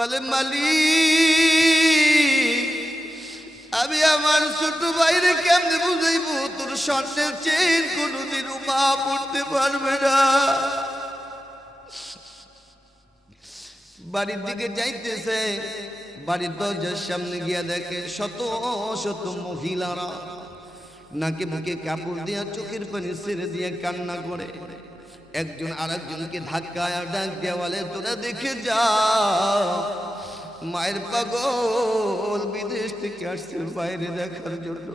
বলে মালিক, আমি আমার ছোট ভাইরে কেমনে বুঝাইবো তোর স্বর্ণের চেন কোনদিন মা পড়তে পারবে না। বাড়ির দিকে যাইতেছে, বাড়ির দরজার সামনে গিয়া দেখে শত শত মহিলারা নাকে মুখে কাপড় দিয়া চোখের পানি ছেড়ে দিয়ে কান্না করে। একজন আরেকজনকে ধাক্কায় ডাক দেওয়ালে তোরা দেখে যা, মায়ের পাগল বিদেশ থেকে আসছে বাইরে দেখার জন্য।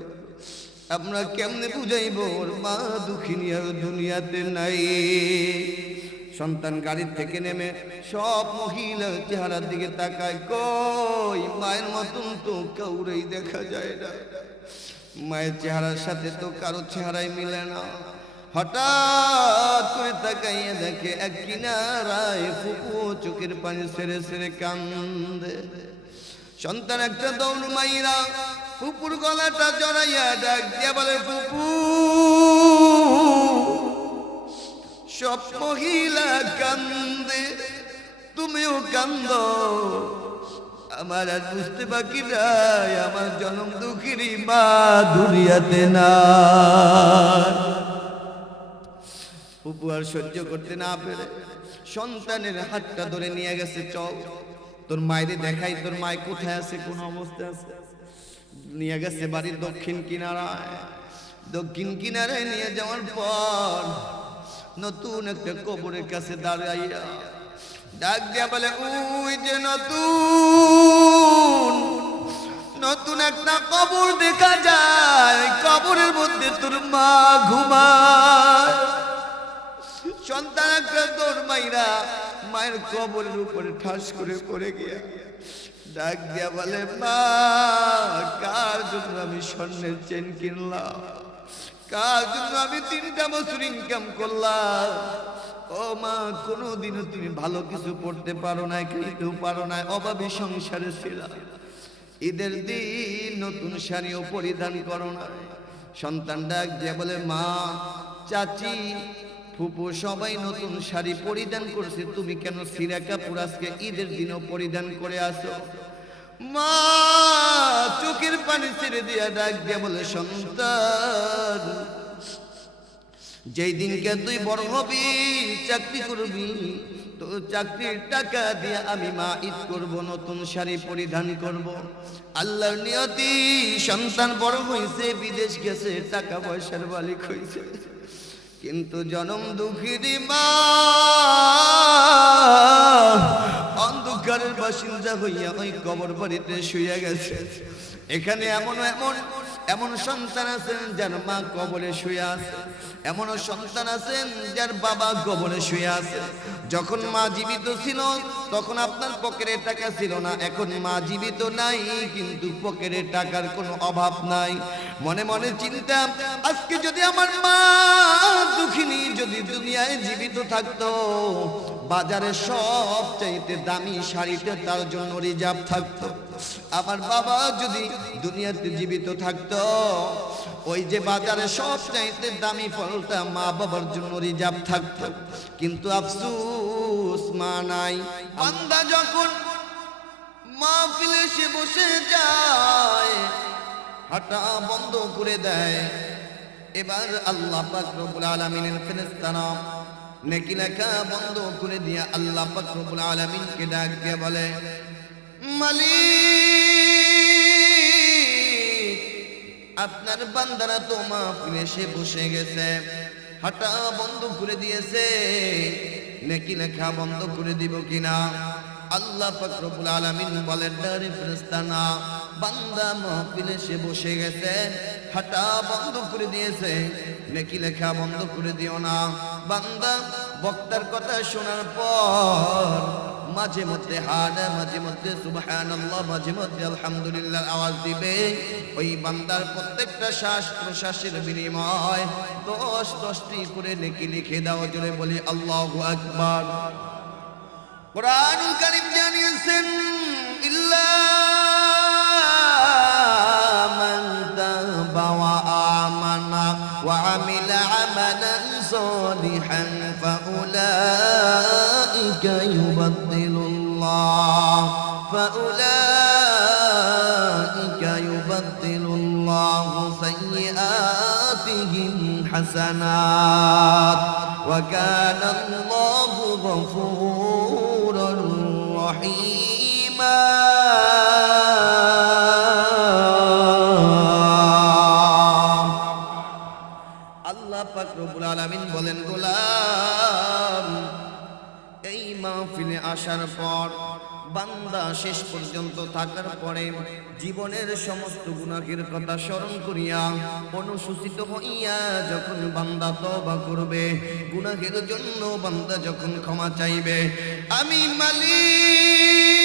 আমরা কেমনে বুঝাইব ওর মা দুঃখিনী আর দুনিয়াতে নাই। সন্তান গাড়ির থেকে নেমে সব মহিলার চেহারার দিকে তাকায়, কই মায়ের মতন তো কাউরেই দেখা যায় না, মায়ের চেহারার সাথে তো কারো চেহারাই মিলে না। হঠাৎ করে তাকাইয়া দেখে এক কিনারায় ফুপু চোখের পানি ছেড়ে ছেড়ে কান্দে। সন্তান একটা দৌড় মাইরা ফুপুর গলাটা জড়াইয়া ডাক দিয়া বলে, ফুপু সব মহিলা কান্দে, তুমিও কান্দ, আমার আর বুঝতে বাকি নাই আমার জনম দুঃখিনী মা দুনিয়াতে না। ফুপু আর সহ্য করতে না পেরে সন্তানের হাতটা ধরে নিয়ে গেছে, চল তোর মায়েরে দেখাই তোর মায় কোথায় আছে, কোন অবস্থায় আছে। নিয়ে গেছে বাড়ির দক্ষিণ কিনারায়। দক্ষিণ কিনারায় নিয়ে যাওয়ার পর নতুন একটা কবরের কাছে দাঁড়াইয়া ডাক দিয়া বলে, ওই যে নতুন নতুন একটা কবর দেখা যায়, কবরের মধ্যে তোর মা ঘুমায়। সন্তান একটা দৌড় মাইরা মায়ের কবরের উপরে ঠাস করে পড়ে গিয়া ডাক দিয়া বলে, মা কার জন্য আমি স্বর্ণের চেন কিনলাম, কার জন্য আমি 3টা বছর ইনকাম করলাম। ও মা, কোনোদিনও তুমি ভালো কিছু পড়তে পারো না, খেতেও পারো না, অভাবী সংসারে ছিল। ঈদের দিন নতুন শাড়িও পরিধান করো না। সন্তান ডাক দিয়া বলে, মা চাচি ফুপু সবাই নতুন শাড়ি পরিধান করছে, তুমি কেন ছিঁড়া কাপড় আজকে ঈদের দিনও পরিধান করে আসো? মা চোখের পানি ছেড়ে দিয়া ডাক দিয়া বলে, সন্তান যেই দিনকে তুই বড় হবি, চাকরি করবি, তো চাকরির টাকা দিয়ে আমি মা ঈদ করব, নতুন শাড়ি পরিধান করব। আল্লাহর নিয়তি সন্তান বড় হয়েছে, বিদেশ গেছে, টাকা পয়সার মালিক হয়েছে, কিন্তু জনম দুঃখিনী মা অন্ধকারের বাসিন্দা হইয়া ওই কবর বাড়িতে শুয়ে গেছে। এখানে এমন এমন এমন সন্তান আছেন যার মা কবরে শুয়ে আছে, এমন সন্তান আছেন যার বাবা কবরে শুয়ে আছে। যখন মা জীবিত ছিল তখন আপনার পকেটে টাকা ছিল না, এখন মা জীবিত নাই কিন্তু পকেটে টাকার কোনো অভাব নাই। মনে মনে চিন্তা, আজকে যদি আমার মা দুঃখিনী যদি দুনিয়ায় জীবিত থাকতো, বাজারে সব চাইতে দামি শাড়িটা তার জন্য রিজার্ভ থাকতো। আমার বাবা যদি দুনিয়াতে জীবিত থাকতো, ওই যে বাজারে সব চাইতে দামি ফলটা মা বাবার জন্য রিজার্ভ থাকতো। কিন্তু আফসোস মা নাই। বান্দা যখন মাহফিলে এসে বসে যায়, হাঁটা বন্ধ করে দেয়, এবার আল্লাহ পাক রব্বুল আলামিনের ফেরেশতারা নেকি লেখা বন্ধ করে দিয়া আল্লাহ পাক রব্বুল আলামিনকে ডাক দিয়ে বলে, মালিক আপনার বান্দারা তো মাহফিলে এসে বসে গেছে, হাঁটা বন্ধ করে দিয়েছে, নেকি লেখা বন্ধ করে দিব কিনা? আল্লাহ পাক রব্বুল আলামিন বলেন, ডারে ফেরেশতারা বান্দা মাহফিলে এসে বসে গেছে, হাঁটা বন্ধ করে দিয়েছে, নেকি লেখা বন্ধ করে দিও না। বান্দা বক্তার কথা শোনার পর মাঝে মধ্যে হাঁটে, মাঝে মধ্যে সুবহানাল্লাহ, মাঝে মধ্যে আলহামদুলিল্লাহ আওয়াজ দিবে। ওই বান্দার প্রত্যেকটা শ্বাস প্রশ্বাসের বিনিময় 10-10টি করে নেকি লিখে দাও। জোরে বলি আল্লাহু আকবার। কুরআনুল কারীম জানিয়েছেন, ইল্লা মান তাবা ওয়া আমানা ওয়া আমিলা আমালান সালিহান ফাউলাইকা ইউবাদদিলুল্লাহ فأولئك يبدل الله سيئاتهم حسنات وكان الله غفورا رحيما আল্লাহ পাক রব্বুল আলামিন বলেন, গোলাম এই মাহফিলে আসার পর বান্দা শেষ পর্যন্ত থাকার পরে জীবনের সমস্ত গুনাহের কথা স্মরণ করিয়া অনুশোচিত হইয়া যখন বান্দা তওবা করবে, গুনাহের জন্য বান্দা যখন ক্ষমা চাইবে, আমি মালিক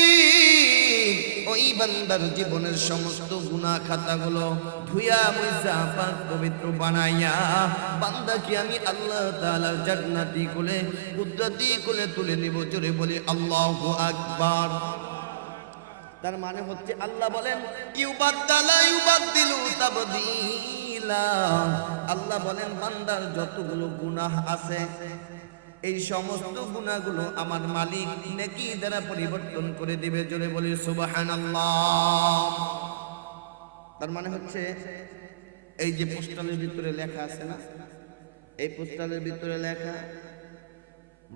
ওই বান্দার জীবনের সমস্ত গুনাহ খাতাগুলো ধুইয়া মুছা পাক পবিত্র বানাইয়া বান্দাকে আমি আল্লাহ তাআলার জান্নাতি কোলে কুদরতি কোলে তুলে নিব। জোরে বলি আল্লাহু আকবার। তার মানে হচ্ছে আল্লাহ বলেন ইউবাদদিলু তাবদীলা। আল্লাহ বলেন বান্দার যতগুলো গুনাহ আছে এই সমস্ত গুনাহগুলো আমার মালিক নেকি দ্বারা পরিবর্তন করে দিবে। জোরে বলি সুবহানাল্লাহ। তার মানে হচ্ছে এই যে পোস্টালের ভিতরে লেখা আছে না, এই পোস্টালের ভিতরে লেখা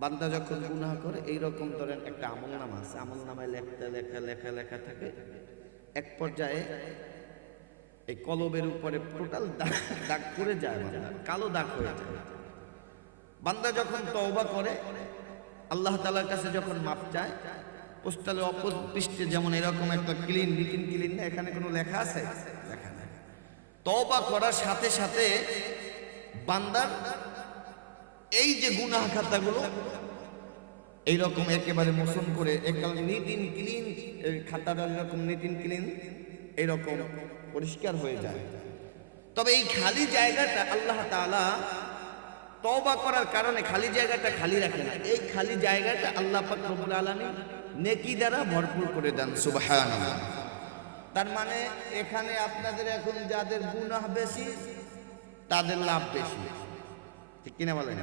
বান্দা যখন গুনাহ করে এইরকম ধরেন একটা আমলনামা আছে, আমলনামায় লেখা লেখা লেখা লেখা থাকে, এক পর্যায়ে এই কলবের উপরে টোটাল দাগ পড়ে যায়, বান্দার কালো দাগ হয়ে যায়। বান্দা যখন তওবা করে আল্লাহ তাআলার কাছে যখন মাপ চায়, পোস্টালের অপর পৃষ্ঠে যেমন এরকম একটা ক্লিন রিটিন ক্লিন না, এখানে কোনো লেখা আছে? লেখা নেই। তওবা করার সাথে সাথে বান্দার এই যে গুনাহ খাতাগুলো এইরকম একেবারে মোচন করে একদম নিটিন ক্লিন, খাতাটা এরকম নিটিন ক্লিন এইরকম পরিষ্কার হয়ে যায়। তবে এই খালি জায়গাটা আল্লাহ তাআলা তওবা করার কারণে খালি জায়গাটা খালি রাখে না, এই খালি জায়গাটা আল্লাহ পাক রব্বুল আলামিন নেকি দ্বারা ভরপুর করে দেন। সুবহানাল্লাহ। তার মানে এখানে আপনাদের এখন যাদের গুনাহ বেশি তাদের লাভ বেশি, ঠিক কিনা বলেন?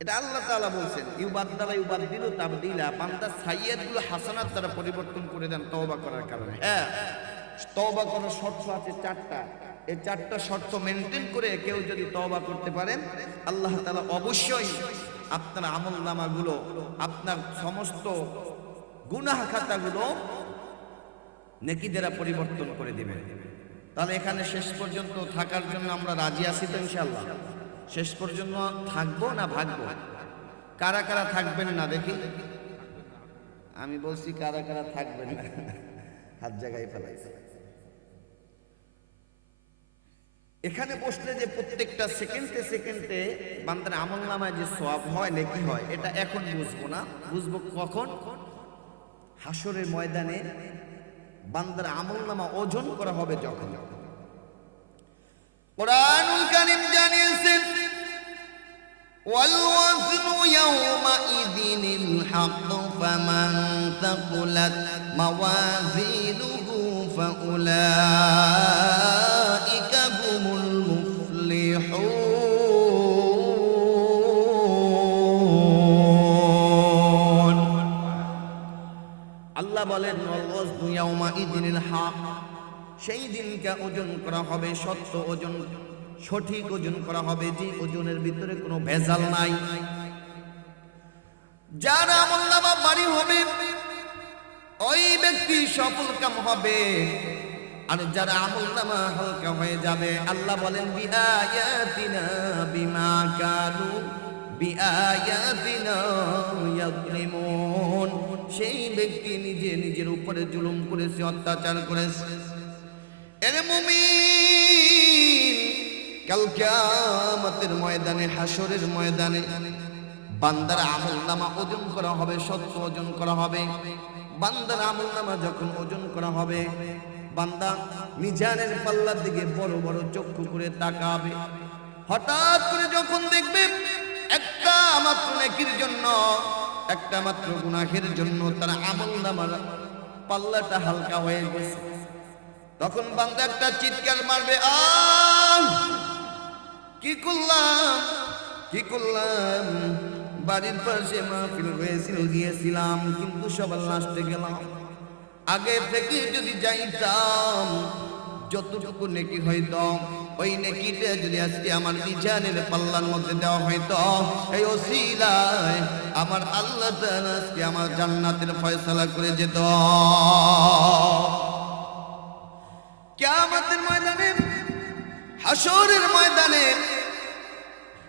এটা আল্লাহ তাআলা বলছেন ইউবাদদিলু তাবদীলা। বান্দার সাইয়্যাতগুলো হাসানাত দ্বারা পরিবর্তন করে দেন তওবা করার কারণে। হ্যাঁ, তওবা করার শর্ত আছে চারটা। এই চারটা শর্ত মেনটেন করে কেউ যদি তওবা করতে পারেন আল্লাহ তাআলা অবশ্যই আপনার আমলনামাগুলো, আপনার সমস্ত গুনাহ খাতাগুলো নেকি দ্বারা পরিবর্তন করে দিবেন। তাহলে এখানে শেষ পর্যন্ত থাকার জন্য আমরা রাজি আছি তো ইনশাআল্লাহ? শেষ পর্যন্ত থাকবো না ভাগবো? কারা কারা থাকবেন না দেখি? আমি বলছি কারা কারা থাকবেন না, হাত জায়গায় ফেলাইছে। এখানে বসলে যে প্রত্যেকটা সেকেন্ডে সেকেন্ডে বান্দার আমলনামায় যে সওয়াব হয়, নেকি হয়, এটা এখন বুঝবো না। বুঝবো কখন? হাসরের ময়দানে বান্দার আমলনামা ওজন করা হবে যখন। কুরআনুল কারীম জানিয়েছেন ওয়াল ওয়াজনু ইয়াওমাইযিনিল হক ফামান তাকুলাত মাওয়াজিনুহু ফাউলাইকা হুমুল মুফলিহুন। আল্লাহ বলেন ওয়াল ওয়াজনু ইয়াওমাইযিনিল হক, সেই দিনকে ওজন করা হবে সত্য ওজন, সঠিক ওজন করা হবে, যে ওজনের ভিতরে কোনো ভেজাল নাই। যার আমলনামা ভারী হবে ওই ব্যক্তি সফল কাম হবে, আর যার আমলনামা হালকা হয়ে যাবে আল্লাহ বলেন বিআয়াতিনা বিমা কানু বিআয়াতিনা ইয়াযলিমুন। সেই ব্যক্তি নিজে নিজের উপরে জুলুম করেছে, অত্যাচার করেছে। এর মুমিন, কাল কিয়ামতের ময়দানে, হাসরের ময়দানে বান্দার আমলনামা ওজন করা হবে, সত্য ওজন করা হবে। বান্দার আমলনামা যখন ওজন করা হবে, বান্দা মিজানের পাল্লার দিকে বড় বড় চক্ষু করে তাকাবে। হঠাৎ করে যখন দেখবে একটা মাত্র নেকির জন্য, একটা মাত্র গুনাহের জন্য তার আমলনামার পাল্লাটা হালকা হয়ে গেছে, তখন বান্দা একটা চিৎকার মারবে, কি করলাম কি করলাম। বাড়ির পাশে মাহফিল হয়েছিল, গিয়েছিলাম, কিন্তু সবার লাস্টে গেলাম। আগে থেকে যদি যাইতাম যতটুকু নেকি হইতো, ওই নেকিটা যদি আজকে আমার মিজানের পাল্লার মধ্যে দেওয়া হইতো, এই ওসিলায় আমার আল্লাহ তাআলা আজকে আমার জান্নাতের ফয়সালা করে যেত। কিয়ামতের ময়দানে, হাসরের ময়দানে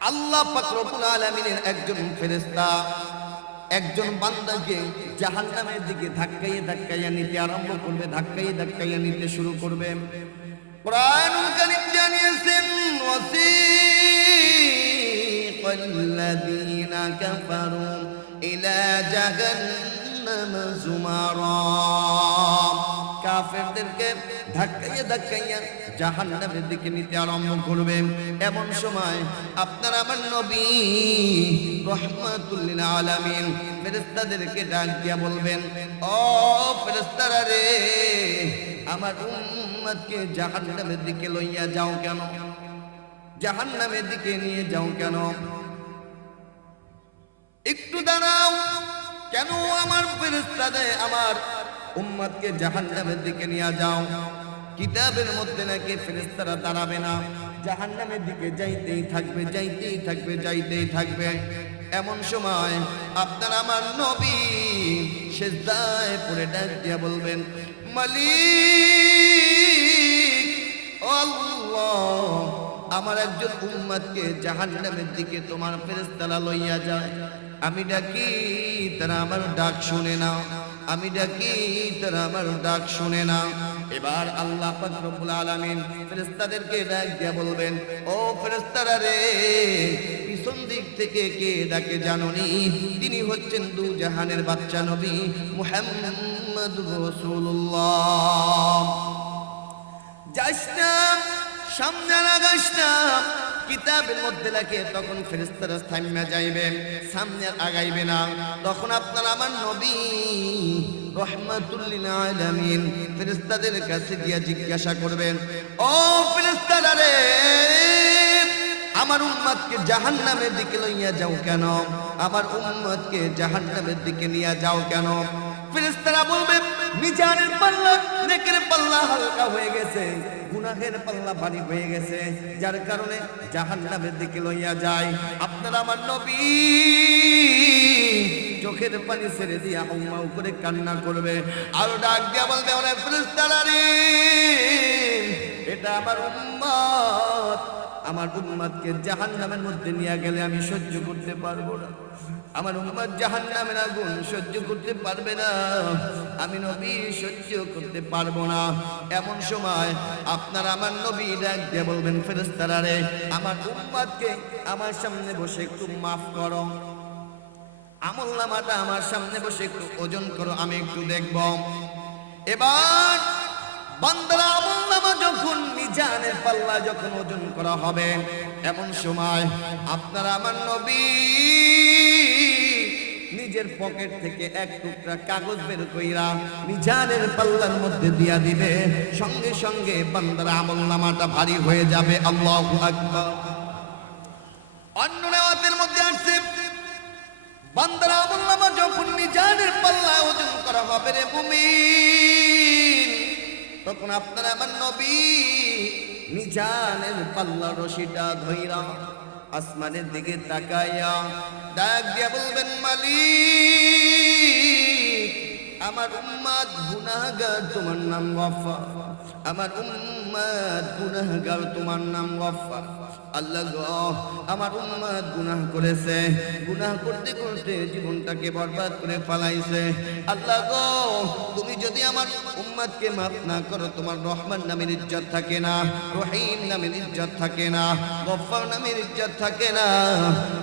আল্লাহ পাক রব্বুল আলামিনের একজন ফেরেশতা একজন বান্দাকে জাহান্নামের দিকে ধাক্কাইয়ে ধাক্কাইয়ে নিতে আরম্ভ করবে, ধাক্কাইয়ে ধাক্কাইয়ে নিতে শুরু করবে। কুরআনুল কারীম জানিয়েছেন, ওয়াসিকাল্লাযীনা কাফারু ইলা জাহান্নাম যুমারা, কাফেরদেরকে ধাক্কাইয়ে ধাক্কাইয়ে জাহান্নামের দিকে নিতে আরম্ভ করবে। এমন সময় আপনার আমার নবী রাহমাতুল লিল আলামিন ফেরেশতাদেরকে ডাক দিয়া বলবেন, ও ফেরেশতারা রে, আমার উম্মতকে জাহান্নামের দিকে লইয়া যাও কেন? জাহান্নামের দিকে নিয়ে যাও কেন? একটু দাঁড়াও, কেন আমার ফেরেশতাদের আমার উম্মতকে জাহান্নামের দিকে নিয়ে যাও? কিতাবের মধ্যে নাকি ফেরেশতারা দাঁড়াবে না, জাহান্নামের দিকে যাইতেই থাকবে, যাইতেই থাকবে, যাইতেই থাকবে। এমন সময় আপনার আমার নবী সিজদায় পড়ে ডাক দিয়া বলবেন, মালিক ও আল্লাহ, আমার একজন উম্মতকে জাহান্নামের দিকে তোমার ফেরেশতারা লইয়া যায়। আমি ডাকি, তারা আমার ডাক শুনে না, আমি ডাকি, তারা আমার ডাক শুনে না। এবার আল্লাহ পাক রব্বুল আলামিন ফেরেশতাদেরকে ডাক দিয়া বলবেন, ও ফেরেশতারা রে, পিছন দিক থেকে কে ডাকে জানোনি? তিনি হচ্ছেন দু জাহানের বাচ্চা নবী মুহাম্মদুর রাসূলুল্লাহ। যাস না, সামনে লাগাস না। কিতাবের মধ্যে লাগে তখন ফেরেশতারা থামিয়া যাইবে, সামনে আগাইবে না। তখন আপনার আমার নবী রাহমাতুল লিল আলামিন ফেরেশতাদের কাছে গিয়া জিজ্ঞাসা করবেন, ও ফেরেশতারা রে, আমার উম্মতকে জাহান্নামের দিকে লইয়া যাও কেন? আমার উম্মতকে জাহান্নামের দিকে নিয়ে যাও কেন? ফেরেশতারা বলবে, মিজানের পাল্লা, নেকের পাল্লা হালকা হয়ে গেছে, গুনাহের পাল্লা ভারী হয়ে গেছে, যার কারণে জাহান্নামের দিকে লইয়া যায়। আপনারা আমার নবী চোখের পানি ছেড়ে দিয়া হাউমাউ করে কান্না করবে, আর ডাক দিয়া বলবে, ওরে ফেরেশতারা রে, এটা আমার উম্মত, আমার উম্মতকে জাহান্নামের মধ্যে নিয়ে গেলে আমি সহ্য করতে পারবো না। আমার উম্মত জাহান্নামের আগুন সহ্য করতে পারবে না, আমি নবী সহ্য করতে পারবো না। এমন সময় আপনার আমার নবী ডাক দিয়ে বলবেন, ফেরেশতারা রে, আমার উম্মতকে আমার সামনে বসে একটু মাফ করো, আমলনামাটা আমার সামনে বসে একটু ওজন করো, আমি একটু দেখব। এবার বান্দারা আমলনামা যখন মিজানের পাল্লা যখন ওজন করা হবে, এমন সময় আপনারা আমার নবী নিজের পকেট থেকে এক টুকরা কাগজ বের কইরা মিজানের পাল্লার মধ্যে দিয়া দিবে, সঙ্গে সঙ্গে বান্দারা আমলনামাটা ভারী হয়ে যাবে। আল্লাহু আকবার। অন্য রিওয়ায়াতের মধ্যে আসছে, বান্দারা আমলনামা যখন মিজানের পাল্লায় ওজন করা হবে রে মুমিন, তখন আপনারা আমার নবী মিজানের পাল্লার রশিটা ধইরা আসমানের দিকে তাকাইয়া ডাক দিয়া বলবেন, মালিক, আমার উম্মত গুনাহগার, তোমার নাম গফফার, আমার উম্মত গুনাহগার, তোমার নাম গফফার। আল্লাহ গো, আমার উম্মত গুনাহ করেছে, গুনাহ করতে করতে জীবনটাকে বরবাদ করে ফেলাইছে। আল্লাহ গো, তুমি যদি আমার উম্মতকে মাফ না করো, তোমার রহমান নামের ইজ্জত থাকে না, রহিম নামের ইজ্জত থাকে না, গফফার নামের ইজ্জত থাকে না।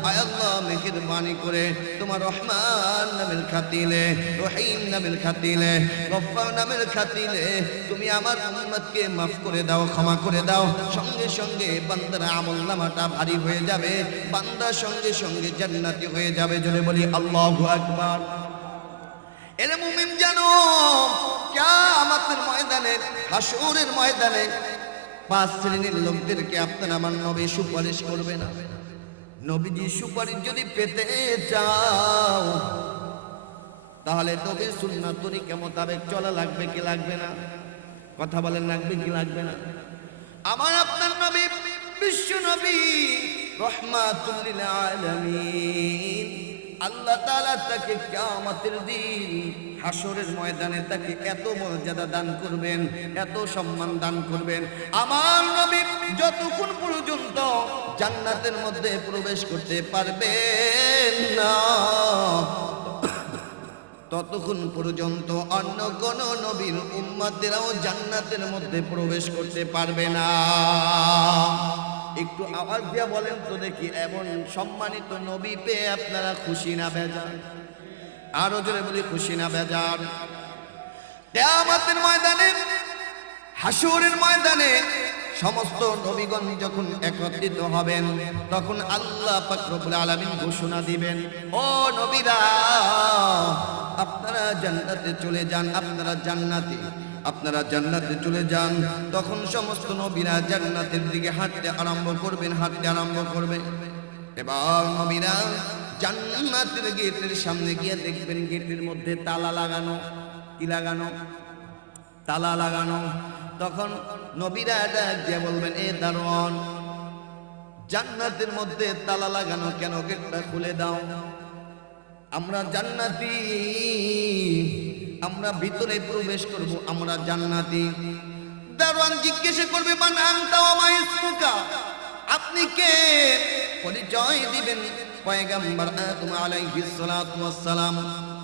আয় আল্লাহ, মেহেরবানি করে তোমার রহমান নামের খাতিলে, রহিম নামের খাতিলে, গফফার নামের খাতিলে তুমি আমার উম্মতকে মাফ করে দাও, ক্ষমা করে দাও। সঙ্গে সঙ্গে বান্দার আমলনামাটা ভারী হয়ে যাবে, বান্দা সঙ্গে সঙ্গে জান্নাতি হয়ে যাবে। জোরে বলি আল্লাহু আকবার। এর মুমিন জানো, কিয়ামতের ময়দানে, হাসরের ময়দানে 5 শ্রেণীর লোকদেরকে আপনার আমার নবী সুপারিশ করবে না। নবীজি সুপারিশ যদি পেতে চাও তাহলে নবীর সুন্নাত তরিকা মোতাবেক চলা লাগবে কি লাগবে না? কথা বলেন, লাগবে কি লাগবে না? আমার আপনার নবী বিশ্ব নবী রাহমাতুল লিল আলামিন, আল্লাহ তাআলা তাকে কিয়ামতের দিন হাসরের ময়দানে তাকে এত মর্যাদা দান করবেন, এত সম্মান দান করবেন। আমার নবী যতক্ষণ পর্যন্ত জান্নাতের মধ্যে প্রবেশ করতে পারবেন না ততক্ষণ পর্যন্ত অন্য কোন নবীর উম্মতেরাও জান্নাতের মধ্যে প্রবেশ করতে পারবে না। একটু আওয়াজ দিয়ে বলেন তো দেখি, এমন সম্মানিত নবী পেয়ে আপনারা খুশি না বেজার? আরো জোরে বলি, খুশি না বেজার? কিয়ামতের ময়দানে, হাসরের ময়দানে সমস্ত নবীগণ যখন একত্রিত হবেন তখন আল্লাহ পাক রব্বুল আলামিন ঘোষণা দিবেন, ও নবীরা আপনারা জান্নাতে চলে যান, আপনারা জান্নাতে চলে যান। তখন সমস্ত নবীরা জান্নাতের দিকে হাঁটতে আরম্ভ করবে। এবার নবীরা জান্নাতের গেটের সামনে গিয়ে দেখবেন গেটের মধ্যে তালা লাগানো। কি লাগানো? তালা লাগানো। তখন নবীরা ডাক দিয়ে বলবেন, এ দারোয়ান, জান্নাতের মধ্যে তালা লাগানো কেন? গেটটা খুলে দাও। আমরা জান্নাতি, আমরা ভিতরে প্রবেশ করব, আমরা জান্নাতি। দারোয়ান জিজ্ঞাসা করবে, মান আনতা ওয়া মা ইসমুকা, আপনি কে? পরিচয় দিবেন, পয়গম্বর আদম আলাইহিস সালাতু ওয়াস সালাম,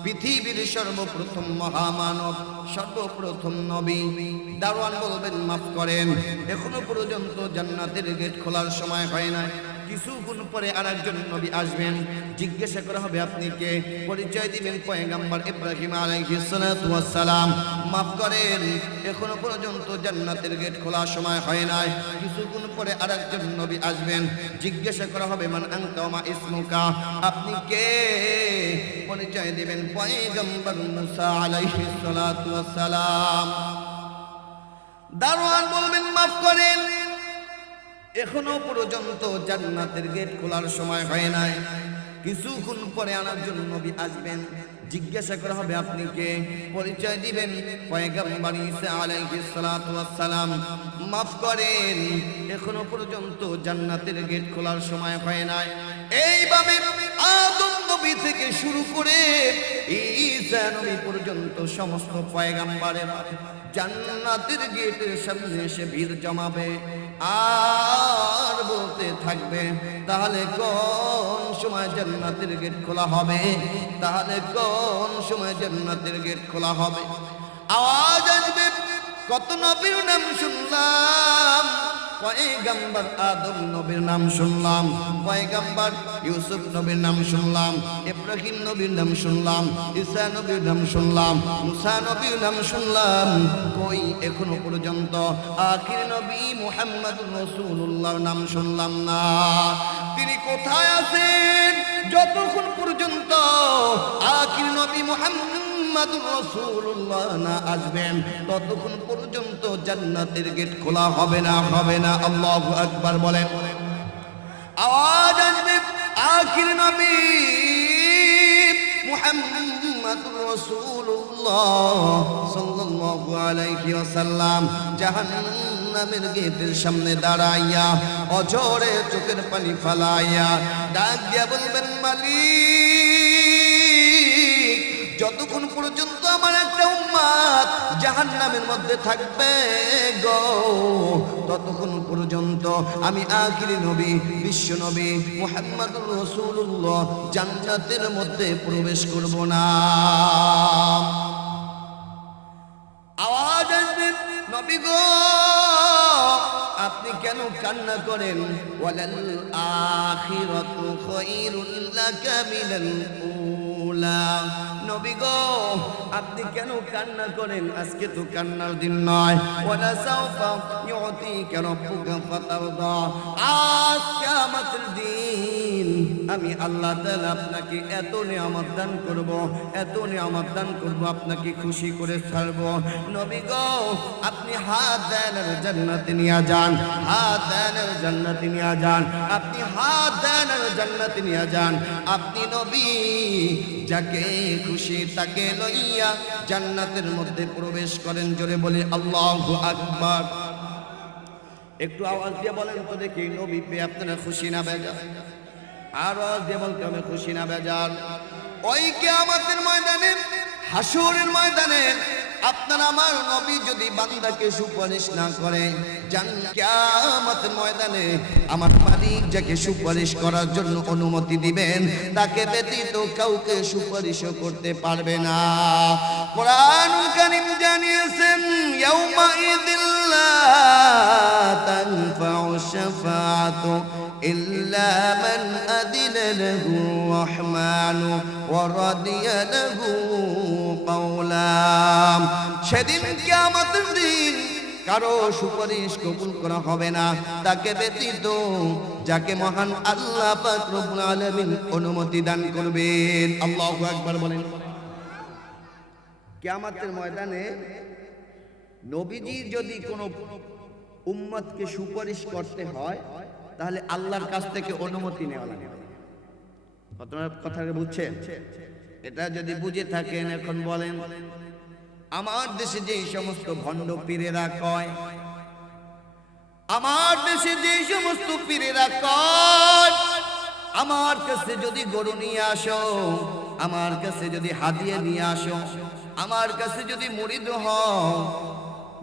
পৃথিবীর সর্বপ্রথম মহামানব, সর্বপ্রথম নবী। দারোয়ান বলবেন, মাফ করেন, এখনো পর্যন্ত জান্নাতের গেট খোলার সময় হয় না। কিছুক্ষণ পরে আরেকজন নবী আসবেন, জিজ্ঞাসা করা হবে আপনি কে? পরিচয় দিবেন, পয়গম্বর ইব্রাহিম আলাইহিস সালাতু ওয়াস সালাম। মাফ করেন, এখনো পর্যন্ত জান্নাতের গেট খোলার সময় হয় নাই। কিছুক্ষণ পরে আরেকজন নবী আসবেন, জিজ্ঞাসা করা হবে, মান আনতা ওয়া মা ইসমুকা, আপনি কে? পরিচয় দিবেন, পয়গম্বর মুসা আলাইহিস সালাতু ওয়াস সালাম। দারোয়ান বলবেন, মাফ করেন, এখনো পর্যন্ত জান্নাতের গেট খোলার সময় হয় নাই। কিছুক্ষণ পরে আরেকজন নবী আসবেন, জিজ্ঞাসা করা হবে আপনি কে? পরিচয় দিবেন, পয়গম্বর ঈসা আলাইহিস সালাতু ওয়াস সালাম। মাফ করেন, এখনো পর্যন্ত জান্নাতের গেট খোলার সময় হয় নাই। এইভাবে আদম নবী থেকে শুরু করে ঈসা নবী পর্যন্ত সমস্ত পয়গম্বরেরা জান্নাতের গেটের সামনে এসে ভিড় জমাবে আর বলতে থাকবে, তাহলে কোন সময় জান্নাতের গেট খোলা হবে? তাহলে কোন সময় জান্নাতের গেট খোলা হবে? আওয়াজ আসবে, কত নবীর নাম শুনলাম, পয়গম্বর আদম নবীর নাম শুনলাম, পয়গম্বর ইউসুফ নবীর নাম শুনলাম, ইব্রাহিম নবীর নাম শুনলাম, ঈসা নবীর নাম শুনলাম, মুসা নবীর নাম শুনলাম, কই এখনো পর্যন্ত আখির নবী মুহাম্মদুর রাসূলুল্লাহর নাম শুনলাম না। তিনি কোথায় আছেন? যতক্ষণ পর্যন্ত আখির নবী মুহাম্মদুর রাসূলুল্লাহ না আসবেন ততক্ষণ পর্যন্ত জান্নাতের গেট খোলা হবে না। আল্লাহু আকবার বলেন। আওয়াজ আসবে, আখির নবী মুহাম্মদুর রাসূলুল্লাহ সাল্লাল্লাহু আলাইহি ওয়াসাল্লাম জাহান্নামের গেটের সামনে দাঁড়াইয়া অঝরে চোখের পানি ফালাইয়া ডাক দিয়া বলবেন, মালিক, যতক্ষণ পর্যন্ত আমার একটা উম্মত জাহান্নামের মধ্যে থাকবে গো, ততক্ষণ পর্যন্ত আমি আখির নবী বিশ্ব নবী মুহাম্মদুর রাসূলুল্লাহ জান্নাতের মধ্যে প্রবেশ করব না। আওয়াজ আসবে, নবী গো, আপনি কেন কান্না করেন? ওয়ালাল আখিরাতু খায়রুল লাকা মিনাল উলা। নবী গো, আপনি কেন কান্না করেন? আজকে তো কান্নার দিন নয়। ওয়ালা সাওফা ইউতিকা রাব্বুকা ফাতারদা, আজ কিয়ামতের দিন আমি আল্লাহ তাআলা আপনাকে এত নিয়ামত দান করব, এত নিয়ামত দান করব, আপনাকে খুশি করে ছাড়ব। নবী গো আপনি হাত দেন আর জান্নাতে নিয়ে যান, হাত দেন আর জান্নাতে নিয়ে যান, আপনি হাত দেন আর জান্নাতে নিয়ে যান। আপনি নবী যাকে খুশি তাকে লইয়া জান্নাতের মধ্যে প্রবেশ করেন। জোরে বলে আল্লাহু আকবার। একটু আওয়াজ দিয়ে বলেন তো দেখি, নবী পেয়ে আপনারা খুশি না বেজার? আর আওয়াজ দিয়ে বলতে হবে খুশি না বেজার? ওই কিয়ামতের ময়দানে, হাসরের ময়দানে আপনার আমার নবী যদি বান্দাকে সুপারিশ না করে, কিয়ামতের ময়দানে আমার মালিক যাকে সুপারিশ করার জন্য অনুমতি দিবেন তাকে ব্যতীত কাউকে সুপারিশও করতে পারবে না। কোরআনুল কারীম জানিয়েছেন ইয়াউমা ইযিল্লা তানফাউ শাফাআতু ইল্লা মান আযিনা লাহু রাহমানু ওয়া রাদিয়া লাহু কাওলা। সেদিন কিয়ামতের দিন কারো সুপারিশ কবুল করা হবে না তাকে ব্যতীত যাকে মহান আল্লাহ পাক রব্বুল আলামিন অনুমতি দান করবেন। আল্লাহু আকবার বলেন। কিয়ামতের ময়দানে নবীজি যদি কোনো উম্মতকে সুপারিশ করতে হয় তাহলে আল্লাহর কাছ থেকে অনুমতি নেওয়া লাগে। কথাটা বুঝছেন? এটা যদি বুঝে থাকেন এখন বলেন, আমার দেশে যে সমস্ত ভণ্ড পীরেরা কয়, আমার দেশে যে সমস্ত পীরেরা কয় আমার কাছে যদি গরু নিয়ে আসো, আমার কাছে যদি হাদিয়া নিয়ে আসো, আমার কাছে যদি মুরিদ হও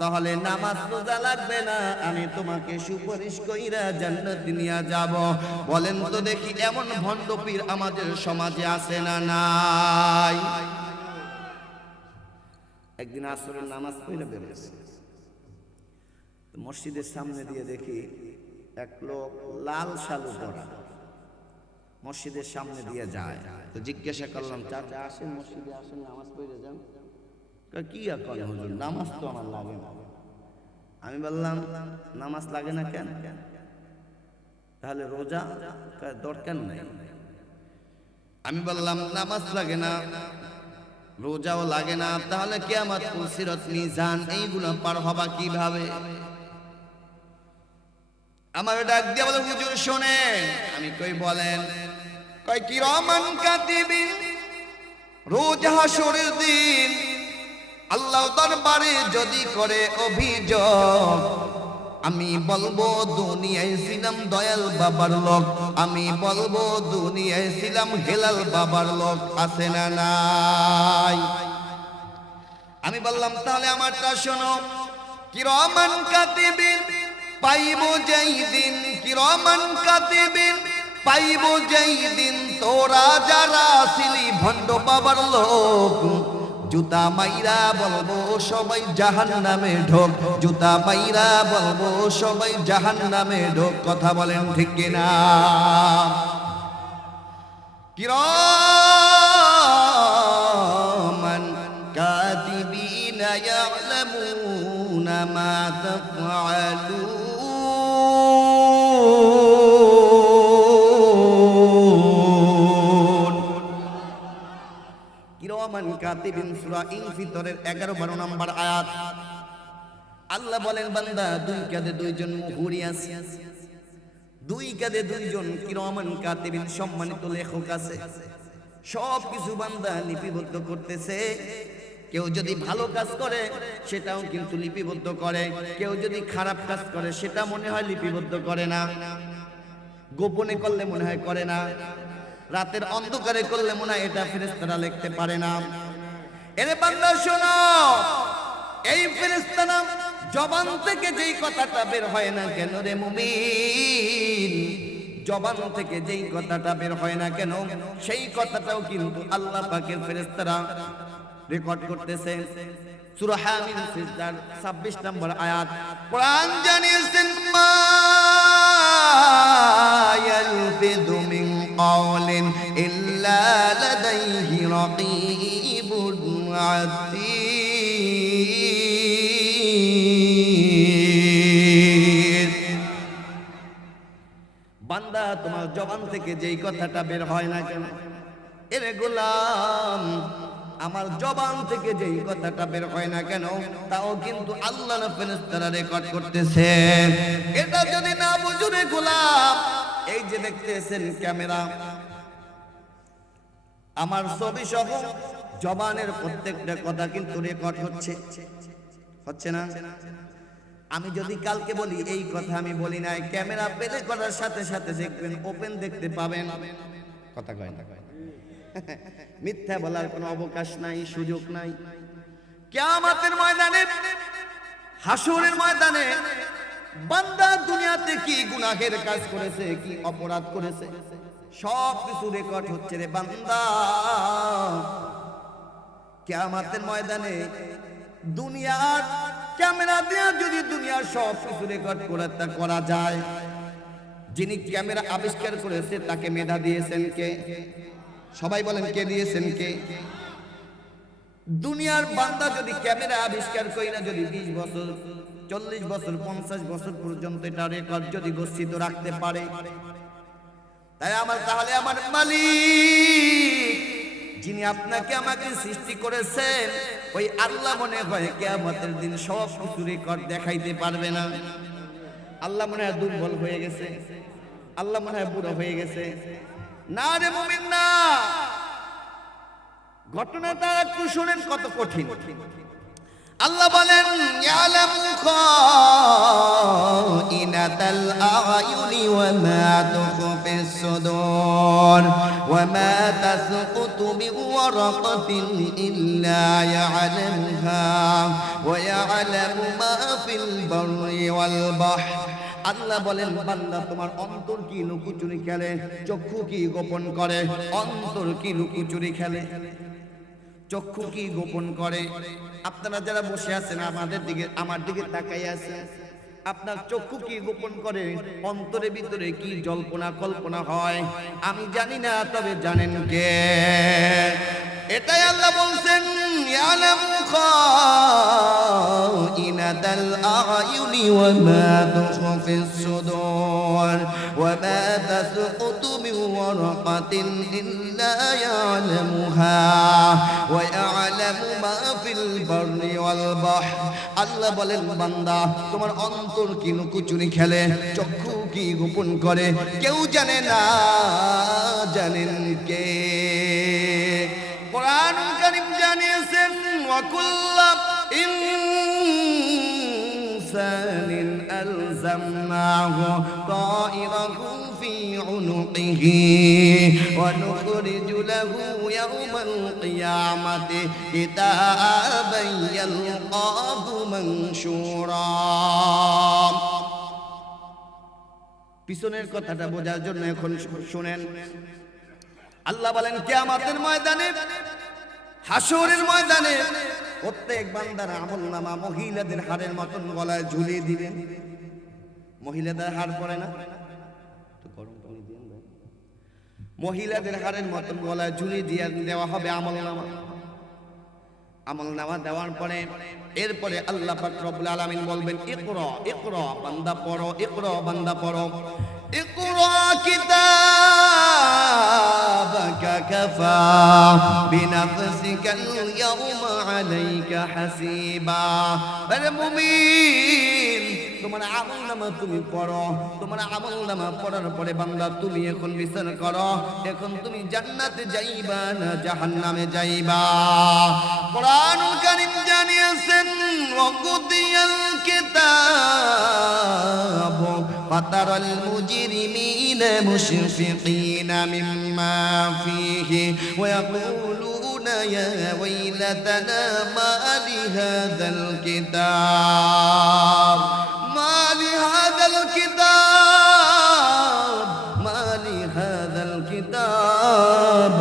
তাহলে নামাজ রোজা লাগবে না, আমি তোমাকে সুপারিশ কইরা জান্নাতে নিয়ে যাব। বলেন তো দেখি এমন ভণ্ড পীর আমাদের সমাজে আছে না নাই? একদিন আসরের নামাজ পড়ে বেরিয়েছে, মসজিদের সামনে দিয়ে দেখি এক লোক লাল শালু পরা মসজিদের সামনে দিয়ে যায়। তো জিজ্ঞাসা করলাম, চাচা আসেন মসজিদে, আসেন নামাজ পড়ে যান। কি এখন হুজুর, নামাজ তো আমার লাগে না। আমি বললাম নামাজ লাগে না কেন? তাহলে রোজা দরকার নাই। আমি বললাম নামাজ লাগে না, রোজাও লাগে না, তাহলে কিয়ামত সিরাত মিজান এইগুলো পার হবা কিভাবে? আমার ডাক দিয়ে বলে, হুজুর শোনেন। আমি কই বলেন? কয় কিরামান কাতিবিন, রোজ হাসরের দিন আল্লাহ দরবারে যদি করে অভিযোগ, আমি বলবো দুনিয়ায় ছিলাম দয়াল বাবার লোক, আমি বলবো দুনিয়ায় ছিলাম হেলাল বাবার লোক। আছে না নাই? আমি বললাম তাহলে আমারটা শোনো, কিরামান কাতিবিন পাইব যেই দিন, কিরামান কাতিবিন পাইব যেই দিন, তোরা যারা ছিলি ভণ্ড বাবার লোক, জুতা মাইরা বলবো সবাই জাহান্নামে ঢোক, জুতা মাইরা বলবো সবাই জাহান্নামে ঢোক। কথা বলেন ঠিক কিনা? কিরামান কাতিবিনা ইয়ালামুনা মা তাফআলুন। কিরামান কাতিবিন সূরা ইনফিতরের 11-12 নম্বর আয়াত। আল্লাহ বলেন, বান্দা দুই কাঁধে দুইজন মুহুরি আছে, দুই কাঁধে দুইজন কিরামান কাতিবিন সম্মানিত লেখক আছে। সব কিছু বান্দা লিপিবদ্ধ করতেছে। কেউ যদি ভালো কাজ করে সেটাও কিন্তু লিপিবদ্ধ করে, কেউ যদি খারাপ কাজ করে সেটা মনে হয় লিপিবদ্ধ করে না, গোপনে করলে মনে হয় করে না, রাতের অন্ধকারে করলে মনে হয় এটা ফেরেশতারা লিখতে পারে না। এরে বান্দা শোনো, এই ফেরেশতারা জবান থেকে যেই কথাটা বের হয় না কেন রে মুমিন, জবান থেকে যেই কথাটা বের হয় না কেন সেই কথাটাও কিন্তু আল্লাহ পাকের ফেরেশতারা রেকর্ড করতেছে। সূরা হামিম সিজদার 26 নম্বর আয়াত কোরআন জানিয়েছেন, মা ইয়ালফিযু মিন কাওলিন ইল্লা লাদাইহি রাকীবুন আতীদ। বান্দা তোমার জবান থেকে যেই কথাটা বের হয় না কেন, এরে গোলাম আমার জবান থেকে যেই কথাটা বের হয় না কেন, তাও কিন্তু আল্লাহ না ফেরেশতারা রেকর্ড করতেছে। এটা যদি না বুঝুরে গোলাম, এই যে দেখতেছেন ক্যামেরা, আমার ছবি সহ জবানের প্রত্যেকটা কথা কিন্তু রেকর্ড হচ্ছে না? আমি যদি কালকে বলি এই কথা আমি বলি নাই, ক্যামেরা প্লে করার সাথে সাথে দেখবেন, ওপেন দেখতে পাবেন। কথা কয় না, মিথ্যা বলার কোনো অবকাশ নাই, সুযোগ নাই। কিয়ামতের ময়দানে, হাসরের ময়দানে বান্দা দুনিয়াতে কি গুনাহের কাজ করেছে, কি অপরাধ করেছে, সব কিছু রেকর্ড হচ্ছে রে বান্দা। কিয়ামতের ময়দানে দুনিয়ার ক্যামেরা দিয়ে যদি দুনিয়ার সব কিছু রেকর্ড করা যায়, যিনি ক্যামেরা আবিষ্কার করেছে তাকে মেধা দিয়েছেন কে? সবাই বলেন কে দিয়েছেন? কে? দুনিয়ার বান্দা যদি ক্যামেরা আবিষ্কার করি না, যদি 20 বছর 40 বছর 50 বছর পর্যন্ত এটা রেকর্ড যদি গচ্ছিত রাখতে পারে, তাহলে আমার মালিক যিনি আপনাকে আমাকে সৃষ্টি করেছেন, ওই আল্লাহ মনে হয় কিয়ামতের দিন সব কিছু রেকর্ড দেখাইতে পারবে না। আল্লাহ মনে হয় দুর্বল হয়ে গেছে, আল্লাহ মনে হয় বুড়ো হয়ে গেছে। না রে মুমিন না, ঘটনাটা একটু শুনেন কত কঠিন। আল্লাহ বলেন ইয়ালামু খাইনাতাল আ'য়ুনি ওয়া মা তুখফিস সুদুর ওয়া মা তাসকুতু মিন ওয়ারাকাতিন ইল্লা ইয়ালামুহা ওয়া ইয়ালামু মা ফিল বাররি ওয়াল বাহর। আল্লাহ বলেন বান্দা তোমার অন্তর কি লুকোচুরি খেলে, চক্ষু কি গোপন করে? অন্তর কি লুকোচুরি খেলে, চক্ষু কি গোপন করে? আপনারা যারা বসে আছেন আমার দিকে তাকাই আছেন, আপনার চক্ষু কি গোপন করে? অন্তরের ভিতরে কি জল্পনা কল্পনা হয় আমি জানি না, তবে জানেন কে? এটাই আল্লাহ বলছেন ইয়ালামু খাইনাতাল আ'য়ুনি ওয়া মা তুখফিস সুদুর ওয়া মা তাসকুতু মিন ওয়ারাকাতিন ইল্লা ইয়ালামুহা ওয়া ইয়ালামু মা ফিল বাররি ওয়াল বাহর। আল্লাহ বলেন বান্দা তোমার অন্তর কি লুকোচুরি খেলে, চক্ষু কি গোপন করে? কেউ জানে না, জানেন কে? কুরআনুল কারীম জানিয়েছেন ওয়া কুল্লু ইনসানিন আলজামনাহু তায়রাহু ফি উনুকিহি ওয়া নুখরিজু লাহু ইয়াওমাল কিয়ামাতি কিতাবান ইয়ালকাহু মানশুরা। পিছনের কথাটা বোঝার জন্য এখন শুনেন। আল্লাহ বলেন কিয়ামতের ময়দানে, হাসরের ময়দানে প্রত্যেক বান্দার আমলনামা মহিলাদের হাড়ের মতন গলায় ঝুলিয়ে দিবেন। মহিলাদের হাড় পড়ে না তো, গরম পানি দিয়ে মহিলাদের হাড়ের মতন গলায় ঝুলিয়ে দিয়ে দেওয়া হবে আমলনামা। আমলনামা দেওয়ার পরে এরপরে আল্লাহ পাক রব্বুল আলামিন বলবেন ইকরা ইকরা বান্দা পড়ো, ইকরা বান্দা পড়ো। ইকরা কিতাবাকা কাফা বিনাফসিকাল ইয়াওমা আলাইকা হাসিবা। আরে মুমিন তোমার আমলনামা তুমি পড়ো, তোমার আমলনামা পড়ার পরে বান্দা তুমি এখন বিচার করো, এখন তুমি জান্নাতে যাইবা না জাহান্নামে যাইবা। কুরআনুল কারীম জানিয়েছেন ওয়াকুদিয়াল কিতাব ফাতারাল মুজরিমিনা মুশফিকিনা মিম্মা ফীহি ওয়া ইয়াকুলুনা ইয়া ওয়াইলাতানা মা লিহাযাল কিতাব মা লিহাযাল কিতাব মা লিহাযাল কিতাব